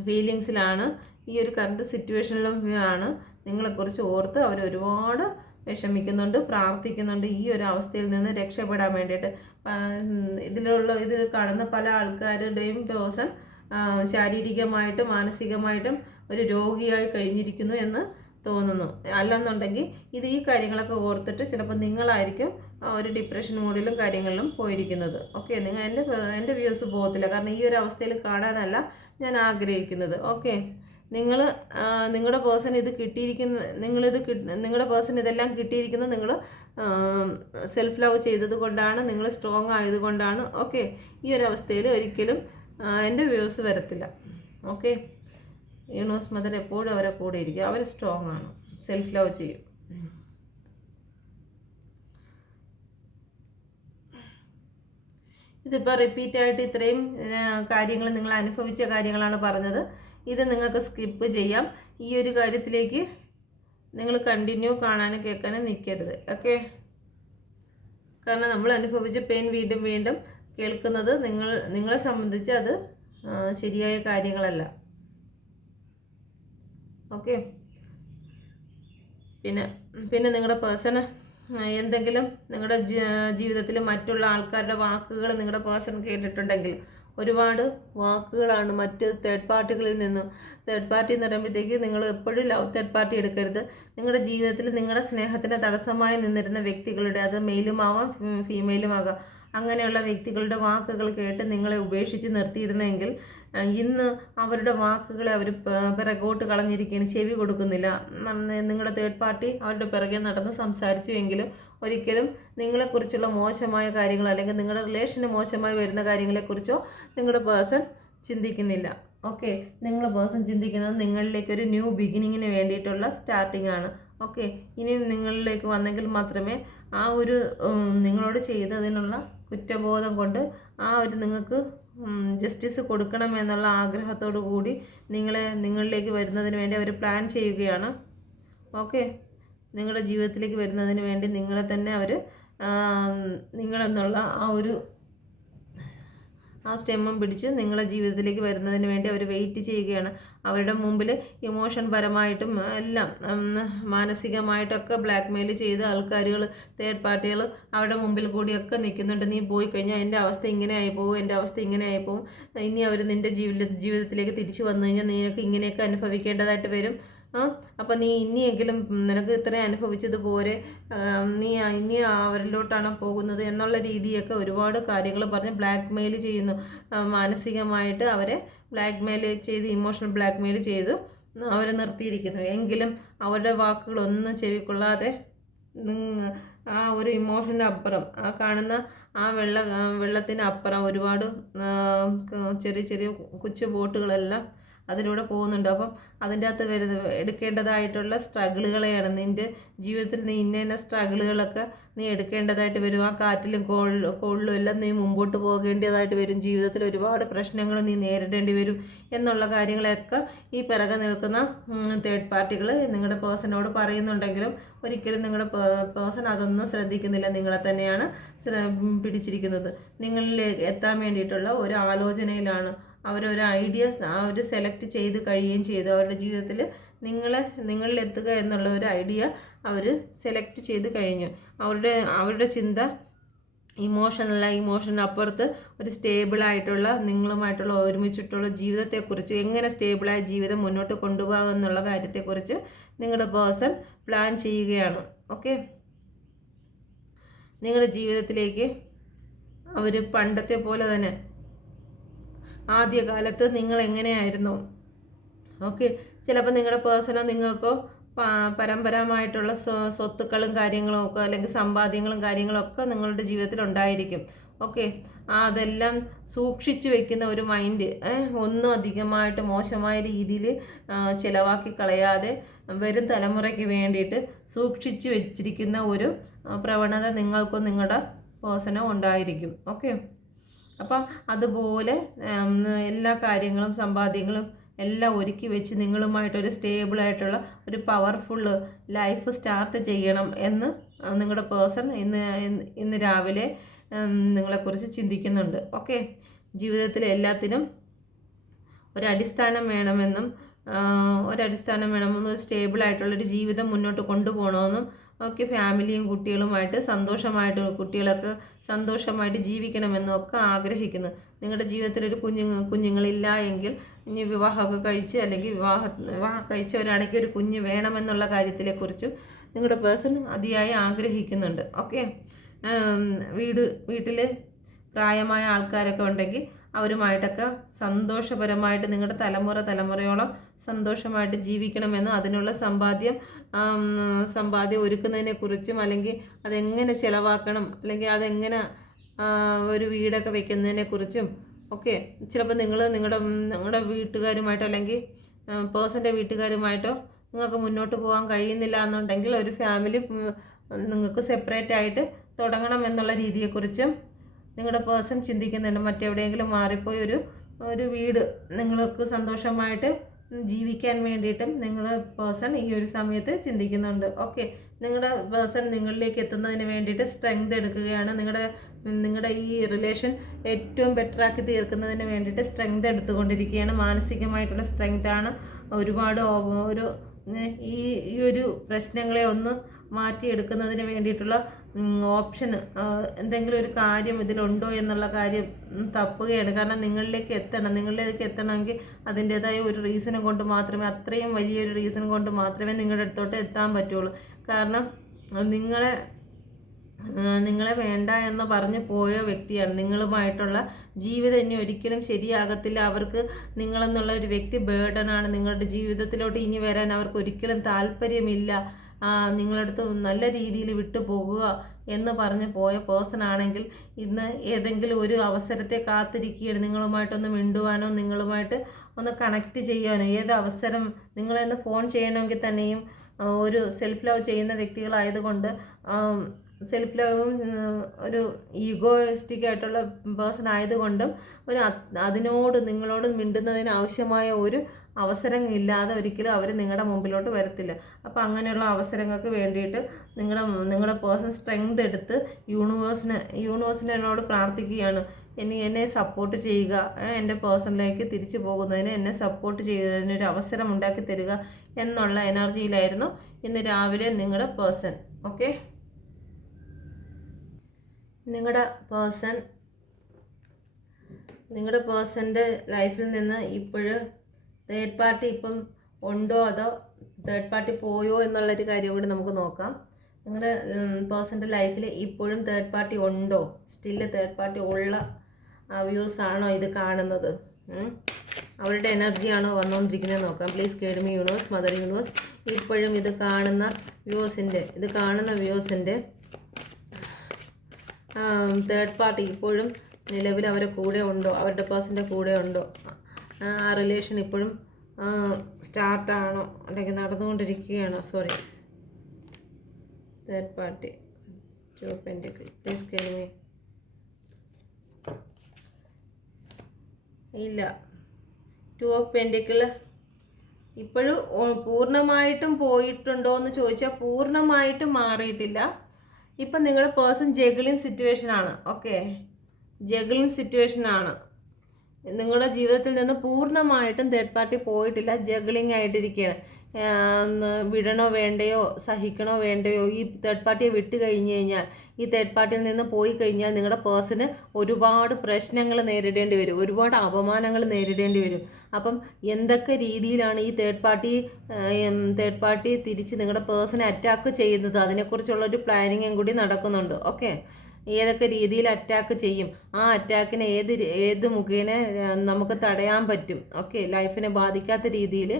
ഫീലിങ്സിലാണ്, ഈ ഒരു കറണ്ട് സിറ്റുവേഷനിലും ആണ് നിങ്ങളെക്കുറിച്ച് ഓർത്ത് അവർ ഒരുപാട് വിഷമിക്കുന്നുണ്ട്, പ്രാർത്ഥിക്കുന്നുണ്ട് ഈ ഒരു അവസ്ഥയിൽ നിന്ന് രക്ഷപ്പെടാൻ വേണ്ടിയിട്ട്. ഇത് കാണുന്ന പല ആൾക്കാരുടെയും പേഴ്സൺ ശാരീരികമായിട്ടും മാനസികമായിട്ടും ഒരു രോഗിയായി കഴിഞ്ഞിരിക്കുന്നു എന്ന് തോന്നുന്നു. അല്ലെന്നുണ്ടെങ്കിൽ ഈ കാര്യങ്ങളൊക്കെ ഓർത്തിട്ട് ചിലപ്പോൾ നിങ്ങളായിരിക്കും ഒരു ഡിപ്രഷൻ മൂഡിലും കാര്യങ്ങളിലും പോയിരിക്കുന്നത്. ഓക്കെ, എൻ്റെ വ്യൂസ് പോകത്തില്ല, കാരണം ഈ ഒരു അവസ്ഥയിൽ കാണാനല്ല ഞാൻ ആഗ്രഹിക്കുന്നത്. ഓക്കെ, നിങ്ങളുടെ പേഴ്സൺ ഇത് കിട്ടിയിരിക്കുന്ന നിങ്ങളുടെ പേഴ്സൺ ഇതെല്ലാം കിട്ടിയിരിക്കുന്നത് നിങ്ങൾ സെൽഫ് ലവ് ചെയ്തത് കൊണ്ടാണ്, നിങ്ങൾ സ്ട്രോങ് ആയതുകൊണ്ടാണ്. ഓക്കെ, ഈ ഒരു അവസ്ഥയിൽ ഒരിക്കലും എൻ്റെ വ്യൂസ് വരത്തില്ല. ഓക്കെ, യൂണിവേഴ്സ് മദർ എപ്പോഴും അവരെ കൂടെ ഇരിക്കും. അവർ സ്ട്രോങ് ആണ്, സെൽഫ് ലവ് ചെയ്യും. ഇതിപ്പോൾ റിപ്പീറ്റായിട്ട് ഇത്രയും കാര്യങ്ങൾ നിങ്ങൾ അനുഭവിച്ച കാര്യങ്ങളാണ് പറഞ്ഞത്. ഇത് നിങ്ങൾക്ക് സ്കിപ്പ് ചെയ്യാം. ഈ ഒരു കാര്യത്തിലേക്ക് നിങ്ങൾ കണ്ടിന്യൂ കാണാനും കേൾക്കാനും നിൽക്കരുത്. ഓക്കെ, കാരണം നമ്മൾ അനുഭവിച്ച പെയിൻ വീണ്ടും വീണ്ടും കേൾക്കുന്നത് നിങ്ങളെ സംബന്ധിച്ച് അത് ശരിയായ കാര്യങ്ങളല്ല. ഓക്കെ, പിന്നെ നിങ്ങളുടെ പേഴ്സണ് എന്തെങ്കിലും നിങ്ങളുടെ ജീവിതത്തിൽ മറ്റുള്ള ആൾക്കാരുടെ വാക്കുകൾ നിങ്ങളുടെ പേഴ്സൺ കേട്ടിട്ടുണ്ടെങ്കിൽ, ഒരുപാട് വാക്കുകളാണ് മറ്റ് തേർഡ് പാർട്ടികളിൽ നിന്നും. തേർഡ് പാർട്ടി എന്ന് പറയുമ്പോഴത്തേക്ക് നിങ്ങൾ എപ്പോഴും തേർഡ് പാർട്ടി എടുക്കരുത്. നിങ്ങളുടെ ജീവിതത്തിൽ നിങ്ങളുടെ സ്നേഹത്തിന് തടസ്സമായി നിന്നിരുന്ന വ്യക്തികളുടെ, അത് മെയിലും ആവാം ഫീമെയിലും ആകാം, അങ്ങനെയുള്ള വ്യക്തികളുടെ വാക്കുകൾ കേട്ട് നിങ്ങളെ ഉപേക്ഷിച്ച് നിർത്തിയിരുന്നെങ്കിൽ ഇന്ന് അവരുടെ വാക്കുകളെ അവർ പിറകോട്ട് കളഞ്ഞിരിക്കുകയാണ്, ചെവി കൊടുക്കുന്നില്ല. നിങ്ങളുടെ തേർഡ് പാർട്ടി അവരുടെ പിറകെ നടന്ന് സംസാരിച്ചു എങ്കിലും ഒരിക്കലും നിങ്ങളെക്കുറിച്ചുള്ള മോശമായ കാര്യങ്ങൾ അല്ലെങ്കിൽ നിങ്ങളുടെ റിലേഷന് മോശമായി വരുന്ന കാര്യങ്ങളെക്കുറിച്ചോ നിങ്ങളുടെ പേഴ്സൺ ചിന്തിക്കുന്നില്ല. ഓക്കെ, നിങ്ങളുടെ പേഴ്സൺ ചിന്തിക്കുന്നത് നിങ്ങളിലേക്കൊരു ന്യൂ ബിഗിനിങ്ങിന് വേണ്ടിയിട്ടുള്ള സ്റ്റാർട്ടിംഗ് ആണ്. ഓക്കെ, ഇനി നിങ്ങളിലേക്ക് വന്നെങ്കിൽ മാത്രമേ ആ ഒരു നിങ്ങളോട് ചെയ്തതിനുള്ള കുറ്റബോധം കൊണ്ട് നിങ്ങൾക്ക് ജസ്റ്റിസ് കൊടുക്കണമെന്നുള്ള ആഗ്രഹത്തോടു കൂടി നിങ്ങളിലേക്ക് വരുന്നതിന് വേണ്ടി അവർ പ്ലാൻ ചെയ്യുകയാണ്. ഓക്കെ, നിങ്ങളുടെ ജീവിതത്തിലേക്ക് വരുന്നതിന് വേണ്ടി നിങ്ങളെ തന്നെ അവർ നിങ്ങളെന്നുള്ള ആ സ്റ്റെമ്മും പിടിച്ച് നിങ്ങളെ ജീവിതത്തിലേക്ക് വരുന്നതിന് വേണ്ടി അവർ വെയിറ്റ് ചെയ്യുകയാണ്. അവരുടെ മുമ്പിൽ ഇമോഷൻ പരമായിട്ടും എല്ലാം മാനസികമായിട്ടൊക്കെ ബ്ലാക്ക് മെയിൽ ചെയ്ത് ആൾക്കാരുകൾ, തേർഡ് പാർട്ടികൾ അവരുടെ മുമ്പിൽ കൂടിയൊക്കെ നിൽക്കുന്നുണ്ട്. നീ പോയി കഴിഞ്ഞാൽ എൻ്റെ അവസ്ഥ ഇങ്ങനെ ആയിപ്പോവും, എൻ്റെ അവസ്ഥ ഇങ്ങനെ ആയിപ്പോവും, ഇനി അവർ നിൻ്റെ ജീവിതത്തിലേക്ക് തിരിച്ചു വന്നു കഴിഞ്ഞാൽ നിനക്ക് ഇങ്ങനെയൊക്കെ അനുഭവിക്കേണ്ടതായിട്ട് വരും. അപ്പം നീ ഇനിയെങ്കിലും നിനക്ക് ഇത്രയും അനുഭവിച്ചത് പോരെ, നീ ഇനി അവരിലോട്ടാണ് പോകുന്നത് എന്നുള്ള രീതിയൊക്കെ ഒരുപാട് കാര്യങ്ങൾ പറഞ്ഞ് ബ്ലാക്ക് മെയിൽ ചെയ്യുന്നു. മാനസികമായിട്ട് അവരെ ബ്ലാക്ക് മെയിൽ ചെയ്ത്, ഇമോഷണൽ ബ്ലാക്ക് മെയിൽ ചെയ്തു അവരെ നിർത്തിയിരിക്കുന്നു. എങ്കിലും അവരുടെ വാക്കുകളൊന്നും ചെവിക്കൊള്ളാതെ ആ ഒരു ഇമോഷൻ്റെ അപ്പുറം, ആ കാണുന്ന ആ വെള്ളത്തിനപ്പുറം ഒരുപാട് ചെറിയ ചെറിയ കൊച്ചു ബോട്ടുകളെല്ലാം അതിലൂടെ പോകുന്നുണ്ട്. അപ്പം അതിൻ്റെ അകത്ത് എടുക്കേണ്ടതായിട്ടുള്ള സ്ട്രഗിളുകളെയാണ് നിൻ്റെ ജീവിതത്തിൽ നീ ഇന്ന സ്ട്രഗിളുകളൊക്കെ നീ എടുക്കേണ്ടതായിട്ട് വരും. ആ കാറ്റിലും കോളിലും എല്ലാം നീ മുമ്പോട്ട് പോകേണ്ടതായിട്ട് വരും. ജീവിതത്തിൽ ഒരുപാട് പ്രശ്നങ്ങൾ നീ നേരിടേണ്ടി വരും എന്നുള്ള കാര്യങ്ങളെയൊക്കെ ഈ പിറകെ നിൽക്കുന്ന തേർഡ് പാർട്ടികൾ നിങ്ങളുടെ പേഴ്സണോട് പറയുന്നുണ്ടെങ്കിലും ഒരിക്കലും നിങ്ങളുടെ പേഴ്സൺ അതൊന്നും ശ്രദ്ധിക്കുന്നില്ല. നിങ്ങളെ തന്നെയാണ് പിടിച്ചിരിക്കുന്നത്. നിങ്ങളിലേക്ക് എത്താൻ വേണ്ടിയിട്ടുള്ള ഒരു ആലോചനയിലാണ്. അവരൊരു ഐഡിയ അവർ സെലക്ട് ചെയ്ത് കഴിയുകയും ചെയ്തു. അവരുടെ ജീവിതത്തിൽ നിങ്ങളിലെത്തുക എന്നുള്ള ഒരു ഐഡിയ അവർ സെലക്ട് ചെയ്ത് കഴിഞ്ഞു. അവരുടെ ചിന്ത ഇമോഷനപ്പുറത്ത് ഒരു സ്റ്റേബിളായിട്ടുള്ള നിങ്ങളുമായിട്ടുള്ള ഒരുമിച്ചിട്ടുള്ള ജീവിതത്തെക്കുറിച്ച്, എങ്ങനെ സ്റ്റേബിളായ ജീവിതം മുന്നോട്ട് കൊണ്ടുപോകാം എന്നുള്ള കാര്യത്തെക്കുറിച്ച് നിങ്ങളുടെ പേഴ്സൺ പ്ലാൻ ചെയ്യുകയാണ്. ഓക്കെ, നിങ്ങളുടെ ജീവിതത്തിലേക്ക് അവർ പണ്ടത്തെ പോലെ തന്നെ ആദ്യകാലത്ത് നിങ്ങൾ എങ്ങനെയായിരുന്നു, ഓക്കെ, ചിലപ്പോൾ നിങ്ങളുടെ പേഴ്സണോ നിങ്ങൾക്കോ പരമ്പരമായിട്ടുള്ള സ്വത്തുക്കളും കാര്യങ്ങളും ഒക്കെ അല്ലെങ്കിൽ സമ്പാദ്യങ്ങളും കാര്യങ്ങളും ഒക്കെ നിങ്ങളുടെ ജീവിതത്തിൽ ഉണ്ടായിരിക്കും. ഓക്കെ, അതെല്ലാം സൂക്ഷിച്ചു വെക്കുന്ന ഒരു മൈൻഡ്, ഒന്നും അധികമായിട്ട് മോശമായ രീതിയിൽ ചിലവാക്കി കളയാതെ വരും തലമുറയ്ക്ക് വേണ്ടിയിട്ട് സൂക്ഷിച്ചു വെച്ചിരിക്കുന്ന ഒരു പ്രവണത നിങ്ങൾക്കും നിങ്ങളുടെ പേഴ്സണും ഉണ്ടായിരിക്കും. ഓക്കെ, അപ്പം അതുപോലെ എല്ലാ കാര്യങ്ങളും സമ്പാദ്യങ്ങളും എല്ലാം ഒരുക്കി വെച്ച് നിങ്ങളുമായിട്ടൊരു സ്റ്റേബിളായിട്ടുള്ള ഒരു പവർഫുള്ള് ലൈഫ് സ്റ്റാർട്ട് ചെയ്യണം എന്ന് നിങ്ങളുടെ പേഴ്സൺ ഇന്ന് രാവിലെ നിങ്ങളെക്കുറിച്ച് ചിന്തിക്കുന്നുണ്ട്. ഓക്കെ, ജീവിതത്തിൽ എല്ലാത്തിനും ഒരടിസ്ഥാനം വേണമെന്നും ഒരു സ്റ്റേബിളായിട്ടുള്ളൊരു ജീവിതം മുന്നോട്ട് കൊണ്ടുപോകണമെന്നും ഒക്കെ ഫാമിലിയും കുട്ടികളുമായിട്ട് കുട്ടികളൊക്കെ സന്തോഷമായിട്ട് ജീവിക്കണമെന്നും ഒക്കെ ആഗ്രഹിക്കുന്നു. നിങ്ങളുടെ ജീവിതത്തിൽ ഒരു കുഞ്ഞുങ്ങളില്ല എങ്കിൽ ഇനി വിവാഹമൊക്കെ കഴിച്ച് അല്ലെങ്കിൽ വിവാഹം കഴിച്ചവരാണെങ്കിൽ ഒരു കുഞ്ഞ് വേണമെന്നുള്ള കാര്യത്തിനെക്കുറിച്ചും നിങ്ങളുടെ പേഴ്സൺ അതിയായി ആഗ്രഹിക്കുന്നുണ്ട്. ഓക്കെ, വീട്ടിൽ പ്രായമായ ആൾക്കാരൊക്കെ ഉണ്ടെങ്കിൽ അവരുമായിട്ടൊക്കെ സന്തോഷപരമായിട്ട് നിങ്ങളുടെ തലമുറയോളം സന്തോഷമായിട്ട് ജീവിക്കണമെന്നും അതിനുള്ള സമ്പാദ്യം ഒരുക്കുന്നതിനെക്കുറിച്ചും അല്ലെങ്കിൽ അതെങ്ങനെ ചിലവാക്കണം അല്ലെങ്കിൽ അതെങ്ങനെ ഒരു വീടൊക്കെ വെക്കുന്നതിനെക്കുറിച്ചും ഒക്കെ ചിലപ്പോൾ നിങ്ങളുടെ വീട്ടുകാരുമായിട്ടോ അല്ലെങ്കിൽ പേഴ്സൻ്റെ വീട്ടുകാരുമായിട്ടോ നിങ്ങൾക്ക് മുന്നോട്ട് പോകാൻ കഴിയുന്നില്ല എന്നുണ്ടെങ്കിൽ ഒരു ഫാമിലി നിങ്ങൾക്ക് സെപ്പറേറ്റ് ആയിട്ട് തുടങ്ങണം എന്നുള്ള രീതിയെക്കുറിച്ചും നിങ്ങളുടെ പേഴ്സൺ ചിന്തിക്കുന്നുണ്ട്. മറ്റെവിടെയെങ്കിലും മാറിപ്പോയി ഒരു വീട് നിങ്ങൾക്ക് സന്തോഷമായിട്ട് ജീവിക്കാൻ വേണ്ടിയിട്ടും നിങ്ങളുടെ പേഴ്സൺ ഈ ഒരു സമയത്ത് ചിന്തിക്കുന്നുണ്ട്. ഓക്കെ, നിങ്ങളുടെ പേഴ്സൺ നിങ്ങളിലേക്ക് എത്തുന്നതിന് വേണ്ടിയിട്ട് സ്ട്രെങ്ത് എടുക്കുകയാണ്. നിങ്ങളുടെ ഈ റിലേഷൻ ഏറ്റവും ബെറ്ററാക്കി തീർക്കുന്നതിന് വേണ്ടിയിട്ട് സ്ട്രെങ്ത് എടുത്തുകൊണ്ടിരിക്കുകയാണ്. മാനസികമായിട്ടുള്ള സ്ട്രെങ്താണ്. ഒരുപാട് ഈ ഒരു പ്രശ്നങ്ങളെ ഒന്ന് മാറ്റിയെടുക്കുന്നതിന് വേണ്ടിയിട്ടുള്ള ഓപ്ഷൻ എന്തെങ്കിലും ഒരു കാര്യം ഇതിലുണ്ടോ എന്നുള്ള കാര്യം തപ്പുകയാണ്. കാരണം നിങ്ങളിലേക്ക് എത്തണമെങ്കിൽ അതിൻ്റേതായ ഒരു റീസൺ കൊണ്ട് മാത്രമേ, അത്രയും വലിയൊരു റീസൺ കൊണ്ട് മാത്രമേ നിങ്ങളുടെ അടുത്തോട്ട് എത്താൻ പറ്റുള്ളൂ. കാരണം നിങ്ങളെ വേണ്ട എന്ന് പറഞ്ഞ് പോയ വ്യക്തിയാണ്. നിങ്ങളുമായിട്ടുള്ള ജീവിതം ഇനി ഒരിക്കലും ശരിയാകത്തില്ല. അവർക്ക് നിങ്ങളെന്നുള്ള ഒരു വ്യക്തി ബേർഡനാണ്. നിങ്ങളുടെ ജീവിതത്തിലോട്ട് ഇനി വരാൻ അവർക്ക് ഒരിക്കലും താല്പര്യമില്ല. നിങ്ങളടുത്ത് നല്ല രീതിയിൽ വിട്ടു പോകുക എന്ന് പറഞ്ഞ് പോയ പേഴ്സൺ ആണെങ്കിൽ ഇന്ന് ഏതെങ്കിലും ഒരു അവസരത്തെ കാത്തിരിക്കുകയാണ്. നിങ്ങളുമായിട്ടൊന്ന് മിണ്ടുവാനോ നിങ്ങളുമായിട്ട് ഒന്ന് കണക്റ്റ് ചെയ്യാനോ ഏത് അവസരം നിങ്ങളെന്ന് ഫോൺ ചെയ്യണമെങ്കിൽ തന്നെയും ഒരു സെൽഫ് ലവ് ചെയ്യുന്ന വ്യക്തികളായതുകൊണ്ട് സെൽഫ് ലവും ഒരു ഈഗോയിസ്റ്റിക് ആയിട്ടുള്ള പേഴ്സൺ ആയതുകൊണ്ടും നിങ്ങളോട് മിണ്ടുന്നതിന് ആവശ്യമായ ഒരു അവസരം ഇല്ലാതെ ഒരിക്കലും അവർ നിങ്ങളുടെ മുമ്പിലോട്ട് വരത്തില്ല. അപ്പോൾ അങ്ങനെയുള്ള അവസരങ്ങൾക്ക് വേണ്ടിയിട്ട് നിങ്ങളുടെ പേഴ്സൺ സ്ട്രെങ്ത് എടുത്ത് യൂണിവേഴ്സിനോട് പ്രാർത്ഥിക്കുകയാണ്. എന്നെ സപ്പോർട്ട് ചെയ്യുക, എൻ്റെ പേഴ്സണിലേക്ക് തിരിച്ചു പോകുന്നതിന് എന്നെ സപ്പോർട്ട് ചെയ്യുന്നതിനൊരു അവസരം ഉണ്ടാക്കി തരിക എന്നുള്ള എനർജിയിലായിരുന്നു ഇന്ന് രാവിലെ നിങ്ങളുടെ പേഴ്സൺ. ഓക്കെ, നിങ്ങളുടെ പേഴ്സൻ്റെ ലൈഫിൽ നിന്ന് ഇപ്പോഴും തേർഡ് പാർട്ടി ഇപ്പം ഉണ്ടോ അതോ തേർഡ് പാർട്ടി പോയോ എന്നുള്ളൊരു കാര്യം കൂടി നമുക്ക് നോക്കാം. നിങ്ങളുടെ പേഴ്സൻ്റെ ലൈഫിൽ ഇപ്പോഴും തേർഡ് പാർട്ടി ഉണ്ടോ? സ്റ്റില് തേർഡ് പാർട്ടി ഉള്ള വ്യൂസ് ആണോ ഇത് കാണുന്നത്? അവരുടെ എനർജിയാണോ വന്നുകൊണ്ടിരിക്കുന്നത് നോക്കാം. Please guide me universe, mother universe. ഇപ്പോഴും ഇത് കാണുന്ന വ്യൂസിൻ്റെ തേർഡ് പാർട്ടി ഇപ്പോഴും നിലവിൽ അവരുടെ കൂടെ ഉണ്ടോ? അവരുടെ പേഴ്സൻ്റെ കൂടെ ഉണ്ടോ? ആ റിലേഷൻ ഇപ്പോഴും സ്റ്റാർട്ടാണോ അല്ലെങ്കിൽ നടന്നുകൊണ്ടിരിക്കുകയാണോ? Sorry, third party 2 of Pentacles. Please guide me. ഇല്ല, 2 of Pentacles ഇപ്പോഴും പൂർണ്ണമായിട്ടും പോയിട്ടുണ്ടോ എന്ന് ചോദിച്ചാൽ പൂർണ്ണമായിട്ടും മാറിയിട്ടില്ല. ഇപ്പം നിങ്ങളുടെ പേഴ്സൺ ജഗ്ലിംഗ് സിറ്റുവേഷനാണ്. ഓക്കെ, ജഗ്ലിംഗ് സിറ്റുവേഷനാണ്. നിങ്ങളുടെ ജീവിതത്തിൽ നിന്ന് പൂർണ്ണമായിട്ടും തേർഡ് പാർട്ടി പോയിട്ടില്ല, ജഗ്ലിംഗ് ആയിട്ടിരിക്കുകയാണ്. വിടണോ വേണ്ടയോ, സഹിക്കണോ വേണ്ടയോ, ഈ തേർഡ് പാർട്ടിയെ വിട്ട് കഴിഞ്ഞ് കഴിഞ്ഞാൽ, ഈ തേർഡ് പാർട്ടിയിൽ നിന്ന് പോയി കഴിഞ്ഞാൽ നിങ്ങളുടെ പേഴ്സണ് ഒരുപാട് പ്രശ്നങ്ങൾ നേരിടേണ്ടി വരും, ഒരുപാട് അപമാനങ്ങൾ നേരിടേണ്ടി വരും. അപ്പം എന്തൊക്കെ രീതിയിലാണ് ഈ തേർഡ് പാർട്ടി തിരിച്ച് നിങ്ങളുടെ പേഴ്സണെ അറ്റാക്ക് ചെയ്യുന്നത്, അതിനെക്കുറിച്ചുള്ളൊരു പ്ലാനിങ്ങും കൂടി നടക്കുന്നുണ്ട്. ഓക്കെ, ഏതൊക്കെ രീതിയിൽ അറ്റാക്ക് ചെയ്യും, ആ അറ്റാക്കിനെ ഏത് മുഖേന നമുക്ക് തടയാൻ പറ്റും, ഓക്കെ, ലൈഫിനെ ബാധിക്കാത്ത രീതിയിൽ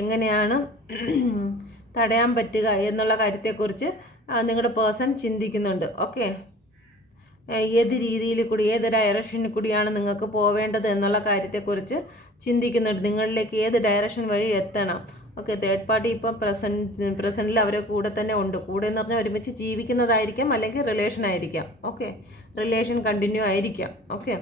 എങ്ങനെയാണ് തടയാൻ പറ്റുക എന്നുള്ള കാര്യത്തെക്കുറിച്ച് നിങ്ങളുടെ പേഴ്സൺ ചിന്തിക്കുന്നുണ്ട്. ഓക്കെ, ഏത് രീതിയിൽ കൂടി, ഏത് ഡയറക്ഷനിൽ കൂടിയാണ് നിങ്ങൾക്ക് പോവേണ്ടത് എന്നുള്ള കാര്യത്തെക്കുറിച്ച് ചിന്തിക്കുന്നുണ്ട്. നിങ്ങളിലേക്ക് ഏത് ഡയറക്ഷൻ വഴി എത്തണം. ഓക്കെ, തേർഡ് പാർട്ടി ഇപ്പോൾ പ്രസൻറ്റിൽ അവരെ കൂടെ തന്നെ ഉണ്ട്. കൂടെ എന്ന് പറഞ്ഞാൽ ഒരുമിച്ച് ജീവിക്കുന്നതായിരിക്കാം, അല്ലെങ്കിൽ റിലേഷൻ ആയിരിക്കാം. ഓക്കെ, റിലേഷൻ കണ്ടിന്യൂ ആയിരിക്കാം. ഓക്കെ,